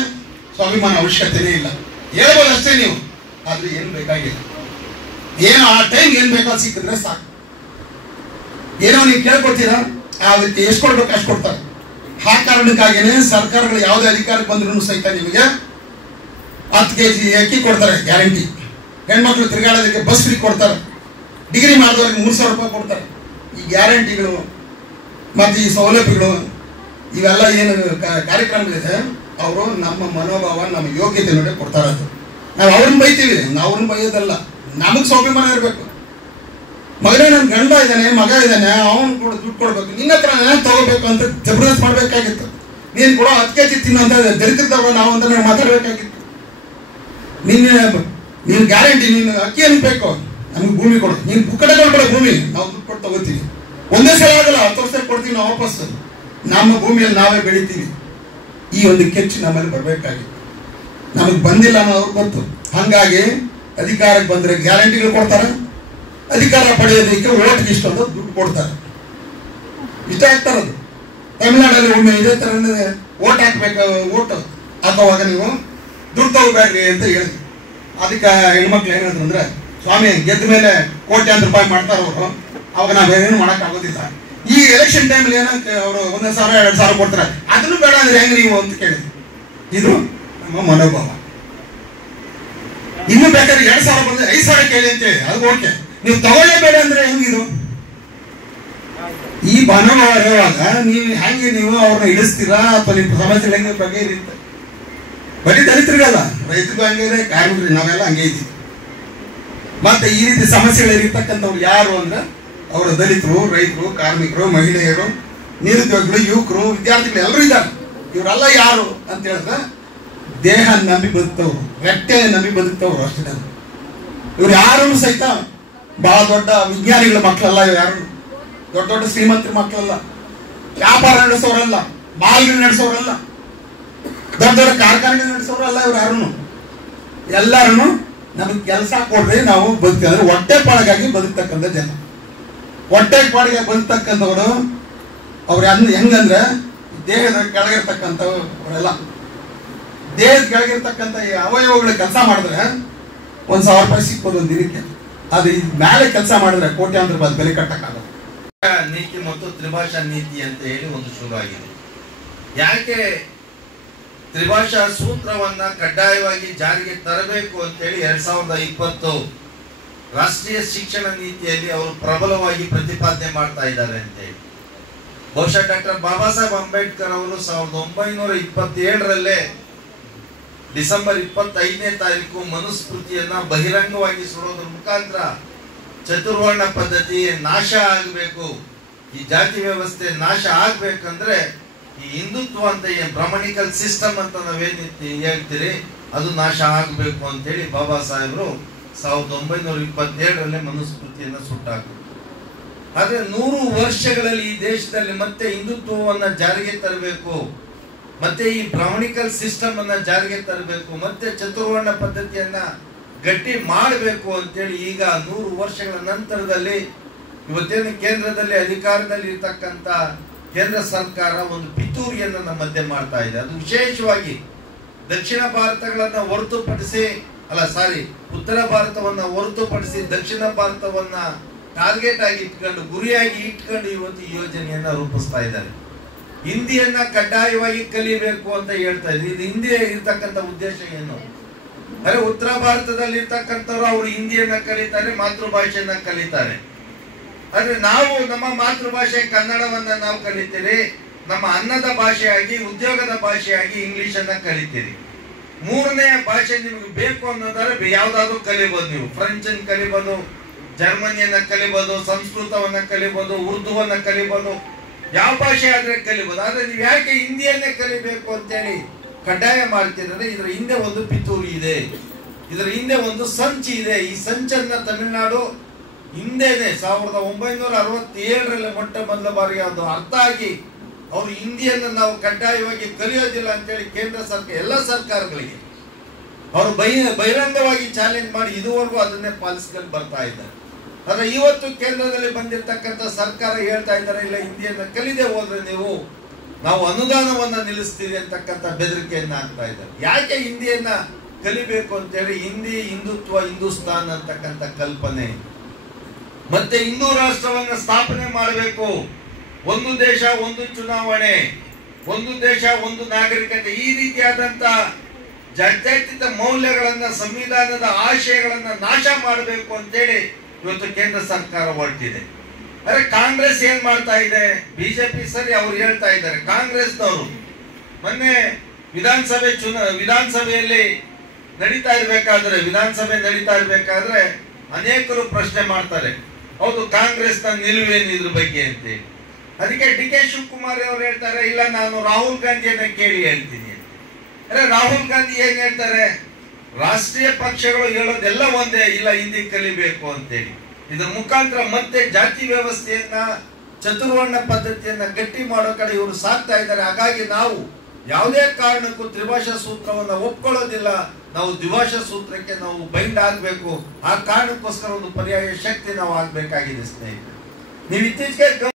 ಸ್ವಾಭಿಮಾನ ಅವಶ್ಯಕತೆನೇ ಇಲ್ಲ. ಹೇಳ್ಬೋದು ಅಷ್ಟೇ ನೀವು, ಆದ್ರೆ ಏನು ಬೇಕಾಗಿಲ್ಲ. ಏನೋ ಆ ಟೈಮ್ ಏನ್ ಬೇಕಾದ್ ಸಿಕ್ಕಿದ್ರೆ ಸಾಕು. ಏನೋ ನೀವು ಕೇಳ್ಕೊಡ್ತೀರಾ, ಅದಕ್ಕೆ ಎಷ್ಟು ಕೊಡ್ಬೇಕು ಅಷ್ಟು ಕೊಡ್ತಾರೆ. ಆ ಕಾರಣಕ್ಕಾಗಿನೇ ಸರ್ಕಾರಗಳು ಯಾವುದೇ ಅಧಿಕಾರಕ್ಕೆ ಬಂದ್ರೂ ಸಹಿತ ನಿಮಗೆ 10 kg ಅಕ್ಕಿ ಕೊಡ್ತಾರೆ ಗ್ಯಾರಂಟಿ. ಹೆಣ್ಮಕ್ಳು ತಿರುಗಾಡೋದಕ್ಕೆ ಬಸ್ ಫ್ರೀ ಕೊಡ್ತಾರೆ. ಡಿಗ್ರಿ ಮಾಡಿದವ್ರಿಗೆ 3,000 ರೂಪಾಯಿ ಕೊಡ್ತಾರೆ. ಈ ಗ್ಯಾರಂಟಿಗಳು ಮತ್ತು ಈ ಸೌಲಭ್ಯಗಳು ಇವೆಲ್ಲ ಏನು ಕಾರ್ಯಕ್ರಮಗಳಿದೆ ಅವರು ನಮ್ಮ ಮನೋಭಾವ ನಮ್ಮ ಯೋಗ್ಯತೆ ನೋಡಿ ಕೊಡ್ತಾ ಇರೋದು. ನಾವು ಅವ್ರನ್ನ ಬೈತೀವಿ, ನಾವು ಅವ್ರನ್ನ ಬೈಯೋದಲ್ಲ. ನಮಗೆ ಸ್ವಾಭಿಮಾನ ಇರಬೇಕು. ಮಗನೇ ನನ್ನ ಗಂಡ ಇದ್ದಾನೆ, ಮಗ ಇದ್ದಾನೆ, ಅವನು ಕೂಡ ದುಡ್ಡು ಕೊಡ್ಬೇಕು, ನಿನ್ನ ಹತ್ರ ನಾನು ತಗೋಬೇಕು ಅಂತ ಜಬರ್ದಸ್ತ್ ಮಾಡಬೇಕಾಗಿತ್ತು. ನೀನು ಕೂಡ 10 kg ತಿನ್ನು ಅಂತ ದರಿದ್ರದವ ನಾವು ಅಂತ ನಾವು ಮಾತಾಡಬೇಕಾಗಿತ್ತು. ನೀನು ಗ್ಯಾರಂಟಿ, ನೀನು ಅಕ್ಕಿ ಅನ್ಬೇಕು, ನಮ್ಗೆ ಭೂಮಿ ಕೊಡು, ನೀನು ಬುಕ್ಕಡೆ ಕೊಡ್ಬೇಡ ಭೂಮಿ, ನಾವು ದುಡ್ಡು ಕೊಟ್ಟು ತಗೋತೀವಿ. ಒಂದೇ ಸಲ ಆಗಲ್ಲ, 10 ವರ್ಷ ಕೊಡ್ತೀವಿ ನಾವು ವಾಪಸ್. ನಮ್ಮ ಭೂಮಿಯಲ್ಲಿ ನಾವೇ ಬೆಳಿತೀವಿ. ಈ ಒಂದು ಕೆಚ್ಚು ನಮ್ಮಲ್ಲಿ ಬರಬೇಕಾಗಿತ್ತು. ನಮಗೆ ಬಂದಿಲ್ಲ ಅನ್ನೋದು ಗೊತ್ತು. ಹಾಗಾಗಿ ಅಧಿಕಾರಕ್ಕೆ ಬಂದರೆ ಗ್ಯಾರಂಟಿಗಳು ಕೊಡ್ತಾರೆ, ಅಧಿಕಾರ ಪಡೆಯೋದಕ್ಕೆ ಓಟ್ಗೆ ಇಷ್ಟು ಅಂತ ದುಡ್ಡು ಕೊಡ್ತಾರೆ. ಇಷ್ಟ ಆಗ್ತಾರದು. ತಮಿಳ್ನಾಡಲ್ಲಿ ಒಮ್ಮೆ ಇದೇ ಥರನೇ ಓಟ್ ಹಾಕ್ಬೇಕು, ಓಟ್ ಹಾಕೋವಾಗ ನೀವು ದುಡ್ಡು ತಗೋಬೇಡ್ರಿ ಅಂತ ಹೇಳಿದ್ವಿ. ಅದಕ್ಕೆ ಹೆಣ್ಮಕ್ಳು ಏನು ಹೇಳಿದ್ರು ಅಂದರೆ, ಸ್ವಾಮಿ ಗೆದ್ದ ಮೇಲೆ ಕೋಟ್ಯಾಂತರ ರೂಪಾಯಿ ಮಾಡ್ತಾರೆ ಅವರು, ಅವಾಗ ನಾವೇನು ಮಾಡೋಕ್ಕಾಗೋದಿಲ್ಲ. ಈ ಎಲೆಕ್ಷನ್ ಟೈಮಲ್ಲಿ ಏನಕ್ಕೆ ಅವರು 1,000 2,000 ಕೊಡ್ತಾರೆ, ಅದನ್ನು ಬೇಡ ಅಂದ್ರೆ ಹೆಂಗೆ ನೀವು ಅಂತ ಕೇಳಿದ್ವಿ. ಇದು ನಮ್ಮ ಮನೋಭಾವ. ಇನ್ನು ಬೇಕಾದ್ರೆ 2,000 ಬಂದ್ರೆ 5,000 ಕೇಳಿ ಅಂತೇಳಿ, ಅದು ಓಕೆ. ನೀವು ತಗೊಳ್ಳೇಬೇಡ ಅಂದ್ರೆ ಹೆಂಗಿದು? ಈ ಮನೋಭಾವ ಇರುವಾಗ ನೀವು ಅವ್ರನ್ನ ಇಳಿಸ್ತೀರಾ ಅಥವಾ ನಿಮ್ಮ ಸಮಸ್ಯೆ ಹೆಂಗೆ ಬಗೆಹರಿಯುತ್ತೆ? ಬರೀ ದಲಿತರಿಗಲ್ಲ, ರೈತರಿಗೂ ಹಂಗೆ ಇದೆ, ಕಾರ್ಮಿಕರು ನಾವೆಲ್ಲ ಹಂಗೆ ಇದ್ದೀವಿ. ಮತ್ತೆ ಈ ರೀತಿ ಸಮಸ್ಯೆಗಳಿರ್ತಕ್ಕಂಥವ್ರು ಯಾರು ಅಂದ್ರೆ ಅವರು ದಲಿತರು, ರೈತರು, ಕಾರ್ಮಿಕರು, ಮಹಿಳೆಯರು, ನಿರುದ್ಯೋಗಿಗಳು, ಯುವಕರು, ವಿದ್ಯಾರ್ಥಿಗಳು ಎಲ್ಲರೂ ಇದ್ದಾರೆ. ಇವರೆಲ್ಲ ಯಾರು ಅಂತ ಹೇಳಿದ್ರೆ ದೇಹ ನಂಬಿ ಬದುಕ್ತವ್ರು, ರೆಟ್ಟೆ ನಂಬಿ ಬದುಕ್ತವ್ರು ಅಷ್ಟೇ. ಇವ್ರು ಯಾರು ಸಹಿತ ಬಹಳ ದೊಡ್ಡ ವಿಜ್ಞಾನಿಗಳ ಮಕ್ಕಳಲ್ಲ, ಯಾರು ದೊಡ್ಡ ದೊಡ್ಡ ಶ್ರೀಮಂತರ ಮಕ್ಕಳಲ್ಲ, ವ್ಯಾಪಾರ ನಡೆಸೋರಲ್ಲ, ಮಾಲ್ಗಳು ನಡೆಸೋರಲ್ಲ, ದೊಡ್ಡ ದೊಡ್ಡ ಕಾರ್ಖಾನೆಗಳು ನಡೆಸೋರಲ್ಲ. ಇವ್ರು ಯಾರು ಎಲ್ಲರೂ ನಮಗೆ ಕೆಲಸ ಕೊಡ್ರಿ, ನಾವು ಬದುಕಿದ್ರೆ ಹೊಟ್ಟೆ ಪಾಡಿಗಾಗಿ ಬದುಕ್ತಕ್ಕಂಥ ಜನ. ಹೊಟ್ಟೆ ಪಾಡಿಗೆ ಬದುಕ್ತಕ್ಕಂಥವ್ರು ಅವ್ರು ಹೆಂಗಂದ್ರೆ ದೇಹದ ಕೆಳಗಿರ್ತಕ್ಕಂಥವರೆಲ್ಲ, ದೇಹದ ಕೆಳಗಿರ್ತಕ್ಕಂಥ ಈ ಅವಯವಗಳು ಕೆಲಸ ಮಾಡಿದ್ರೆ 1,000 ರೂಪಾಯಿ ಸಿಕ್ಕೋದು ಒಂದು ದಿನಕ್ಕೆ. ಅದು ಮೇಲೆ ಕೆಲಸ ಮಾಡಿದ್ರೆ ಕೋಟ್ಯಾಂತರ ರೂಪಾಯಿ ಬೆಲೆ ಕಟ್ಟಕ್ಕಾಗಲ್ಲ. ನೀತಿ ಮತ್ತು ತ್ರಿಭಾಷಾ ನೀತಿ ಅಂತ ಹೇಳಿ ಒಂದು ಶುರು ಆಗಿದೆ. ಯಾಕೆ ತ್ರಿಭಾಷಾ ಸೂತ್ರವನ್ನ ಕಡ್ಡಾಯವಾಗಿ ಜಾರಿಗೆ ತರಬೇಕು ಅಂತೇಳಿ 2020 ರಾಷ್ಟ್ರೀಯ ಶಿಕ್ಷಣ ನೀತಿಯಲ್ಲಿ ಅವರು ಪ್ರಬಲವಾಗಿ ಪ್ರತಿಪಾದನೆ ಮಾಡ್ತಾ ಇದ್ದಾರೆ ಅಂತೇಳಿ. ಬಹುಶಃ ಡಾಕ್ಟರ್ ಬಾಬಾ ಸಾಹೇಬ್ ಅಂಬೇಡ್ಕರ್ ಅವರು 1927 ಡಿಸೆಂಬರ್ 25ನೇ ತಾರೀಕು ಮನುಸ್ಮೃತಿಯನ್ನ ಬಹಿರಂಗವಾಗಿ ಸುಡೋದ್ರ ಮುಖಾಂತರ ಚತುರ್ವರ್ಣ ಪದ್ಧತಿ ನಾಶ ಆಗಬೇಕು, ಈ ಜಾತಿ ವ್ಯವಸ್ಥೆ ನಾಶ ಆಗ್ಬೇಕಂದ್ರೆ ಈ ಹಿಂದುತ್ವ ಅಂತ ಏನ್ ಬ್ರಾಹ್ಮಣಿಕಲ್ ಸಿಸ್ಟಮ್ ಅಂತ ನಾವೇನ್ ಹೇಳ್ತೀರಿ ಅದು ನಾಶ ಆಗ್ಬೇಕು ಅಂತೇಳಿ ಬಾಬಾ ಸಾಹೇಬರು 1927 ಮನುಸ್ಮೃತಿಯನ್ನ ಸುಟ್ಟಾಕರು. ಆದ್ರೆ 100 ವರ್ಷಗಳಲ್ಲಿ ಈ ದೇಶದಲ್ಲಿ ಮತ್ತೆ ಹಿಂದುತ್ವವನ್ನ ಜಾರಿಗೆ ತರಬೇಕು, ಮತ್ತೆ ಈ ಬ್ರಾಹ್ಮಣಿಕಲ್ ಸಿಸ್ಟಮ್ ಅನ್ನ ಜಾರಿಗೆ ತರಬೇಕು, ಮತ್ತೆ ಚತುರ್ವರ್ಣ ಪದ್ಧತಿಯನ್ನ ಗಟ್ಟಿ ಮಾಡಬೇಕು ಅಂತೇಳಿ ಈಗ 100 ವರ್ಷಗಳ ನಂತರದಲ್ಲಿ ಇವತ್ತೇನು ಕೇಂದ್ರದಲ್ಲಿ ಅಧಿಕಾರದಲ್ಲಿ ಇರ್ತಕ್ಕಂಥ ಕೇಂದ್ರ ಸರ್ಕಾರ ಒಂದು ಪಿತೂರಿಯನ್ನು ನಮ್ಮ ಮಧ್ಯೆ ಮಾಡ್ತಾ ಇದೆ. ಅದು ವಿಶೇಷವಾಗಿ ದಕ್ಷಿಣ ಭಾರತಗಳನ್ನ ಹೊರತುಪಡಿಸಿ ಉತ್ತರ ಭಾರತವನ್ನ ಹೊರತುಪಡಿಸಿ ದಕ್ಷಿಣ ಭಾರತವನ್ನ ಟಾರ್ಗೆಟ್ ಆಗಿ ಇಟ್ಕೊಂಡು, ಗುರಿಯಾಗಿ ಇಟ್ಕೊಂಡು ಇವತ್ತು ಈ ಯೋಜನೆಯನ್ನ ರೂಪಿಸ್ತಾ ಇದ್ದಾರೆ. ಹಿಂದಿಯನ್ನ ಕಡ್ಡಾಯವಾಗಿ ಕಲಿಬೇಕು ಅಂತ ಹೇಳ್ತಾ ಇದ್ರಿ. ಇದು ಹಿಂದಿಯ ಇರ್ತಕ್ಕಂಥ ಉದ್ದೇಶ ಏನು? ಅರೆ ಉತ್ತರ ಭಾರತದಲ್ಲಿ ಇರ್ತಕ್ಕಂಥವ್ರು ಅವರು ಹಿಂದಿಯನ್ನ ಕಲಿತಾರೆ, ಮಾತೃಭಾಷೆಯನ್ನ ಕಲಿತಾರೆ. ಆದ್ರೆ ನಾವು ನಮ್ಮ ಮಾತೃಭಾಷೆ ಕನ್ನಡವನ್ನ ನಾವು ಕಲಿತೀರಿ, ನಮ್ಮ ಅನ್ನದ ಭಾಷೆಯಾಗಿ ಉದ್ಯೋಗದ ಭಾಷೆಯಾಗಿ ಇಂಗ್ಲಿಷ್ ಅನ್ನ ಕಲಿತೀರಿ. 3ನೇ ಭಾಷೆ ನಿಮ್ಗೆ ಬೇಕು ಅನ್ನೋದಾದ್ರೆ ಯಾವ್ದಾದ್ರು ಕಲಿಬಹುದು. ನೀವು ಫ್ರೆಂಚ್ ಅನ್ನು ಕಲಿಬಹುದು, ಜರ್ಮನಿಯನ್ನ ಕಲಿಬಹುದು, ಸಂಸ್ಕೃತವನ್ನ ಕಲಿಬಹುದು, ಉರ್ದುವನ್ನ ಕಲಿಬಹುದು, ಯಾವ ಭಾಷೆ ಆದ್ರೆ ಕಲಿಬಹುದು. ಆದ್ರೆ ನೀವು ಯಾಕೆ ಹಿಂದಿಯನ್ನೇ ಕಲಿಬೇಕು ಅಂತೇಳಿ ಕಡ್ಡಾಯ ಮಾಡ್ತಿದ್ರೆ ಇದರ ಹಿಂದೆ ಒಂದು ಪಿತೂರಿ ಇದೆ, ಇದರ ಹಿಂದೆ ಒಂದು ಸಂಚು ಇದೆ. ಈ ಸಂಚನ್ನ ತಮಿಳುನಾಡು ಹಿಂದೆನೆ 1967 ಮೊಟ್ಟ ಮೊದಲ ಬಾರಿಗೆ ಅದು ಅರ್ಥ ಆಗಿ ಅವರು ಹಿಂದಿಯನ್ನು ನಾವು ಕಡ್ಡಾಯವಾಗಿ ಕಲಿಯೋದಿಲ್ಲ ಅಂತೇಳಿ ಕೇಂದ್ರ ಸರ್ಕಾರ ಎಲ್ಲ ಸರ್ಕಾರಗಳಿಗೆ ಅವರು ಬಹಿರಂಗವಾಗಿ ಚಾಲೆಂಜ್ ಮಾಡಿ ಇದುವರೆಗೂ ಅದನ್ನೇ ಪಾಲಿಸ್ಕೊಂಡು ಬರ್ತಾ ಇದ್ದಾರೆ. ಆದ್ರೆ ಇವತ್ತು ಕೇಂದ್ರದಲ್ಲಿ ಬಂದಿರತಕ್ಕಂಥ ಸರ್ಕಾರ ಹೇಳ್ತಾ ಇದ್ದಾರೆ, ಇಲ್ಲ ಹಿಂದಿಯನ್ನ ಕಲಿದೆ ಹೋದ್ರೆ ನಾವು ಅನುದಾನವನ್ನ ನಿಲ್ಲಿಸ್ತೀವಿ ಅಂತಕ್ಕಂಥ ಬೆದರಿಕೆಯನ್ನ ಹಾಕ್ತಾ ಇದ್ದಾರೆ. ಯಾಕೆ ಹಿಂದಿಯನ್ನ ಕಲಿಬೇಕು ಅಂತೇಳಿ ಹಿಂದಿ, ಹಿಂದುತ್ವ, ಹಿಂದೂಸ್ತಾನ್ ಅಂತಕ್ಕಂಥ ಕಲ್ಪನೆ, ಮತ್ತೆ ಹಿಂದೂ ರಾಷ್ಟ್ರವನ್ನ ಸ್ಥಾಪನೆ ಮಾಡಬೇಕು, ಒಂದು ದೇಶ ಒಂದು ಚುನಾವಣೆ, ಒಂದು ದೇಶ ಒಂದು ನಾಗರಿಕತೆ, ಈ ರೀತಿಯಾದಂತ ಜಾತ್ಯತೀತ ಮೌಲ್ಯಗಳನ್ನ, ಸಂವಿಧಾನದ ಆಶಯಗಳನ್ನ ನಾಶ ಮಾಡಬೇಕು ಅಂತೇಳಿ ಇವತ್ತು ಕೇಂದ್ರ ಸರ್ಕಾರ ಹೊರಟಿದೆ. ಅರೆ ಕಾಂಗ್ರೆಸ್ ಏನ್ ಮಾಡ್ತಾ ಇದೆ? ಬಿಜೆಪಿ ಸರಿ ಅವ್ರು ಹೇಳ್ತಾ ಇದ್ದಾರೆ. ಕಾಂಗ್ರೆಸ್ನವರು ಮೊನ್ನೆ ವಿಧಾನಸಭೆಯಲ್ಲಿ ವಿಧಾನಸಭೆ ನಡೀತಾ ಇರ್ಬೇಕಾದ್ರೆ ಅನೇಕರು ಪ್ರಶ್ನೆ ಮಾಡ್ತಾರೆ, ಹೌದು ಕಾಂಗ್ರೆಸ್ನ ನಿಲುವೇನು ಇದ್ರ ಬಗ್ಗೆ ಅಂತೇಳಿ. ಅದಕ್ಕೆ ಡಿ ಕೆ ಶಿವಕುಮಾರ್ ಅವರು ಹೇಳ್ತಾರೆ, ಇಲ್ಲ ನಾನು ರಾಹುಲ್ ಗಾಂಧಿಯನ್ನ ಕೇಳಿ ಹೇಳ್ತೀನಿ ಅಂತ. ಅರೆ ರಾಹುಲ್ ಗಾಂಧಿ ಏನ್ ಹೇಳ್ತಾರೆ? ರಾಷ್ಟ್ರೀಯ ಪಕ್ಷಗಳು ಹೇಳೋದೆಲ್ಲ ಒಂದೇ, ಇಲ್ಲ ಹಿಂದಿ ಕಲಿಬೇಕು ಅಂತೇಳಿ. ಇದ್ರ ಮುಖಾಂತರ ಮತ್ತೆ ಜಾತಿ ವ್ಯವಸ್ಥೆಯನ್ನ, ಚತುರ್ವರ್ಣ ಪದ್ಧತಿಯನ್ನ ಗಟ್ಟಿ ಮಾಡೋ ಕಡೆ ಇವರು ಸಾಕ್ತಾ ಇದ್ದಾರೆ. ಹಾಗಾಗಿ ನಾವು ಯಾವುದೇ ಕಾರಣಕ್ಕೂ ತ್ರಿಭಾಷಾ ಸೂತ್ರವನ್ನ ಒಪ್ಕೊಳ್ಳೋದಿಲ್ಲ. ನಾವು ದ್ವಿಭಾಷಾ ಸೂತ್ರಕ್ಕೆ ನಾವು ಬೈಂಡ್ ಆಗ್ಬೇಕು. ಆ ಕಾರಣಕ್ಕೋಸ್ಕರ ಒಂದು ಪರ್ಯಾಯ ಶಕ್ತಿ ನಾವು ಆಗ್ಬೇಕಾಗಿದೆ ಸ್ನೇಹಿತರೆ. ನೀವು ಇತ್ತೀಚೆಗೆ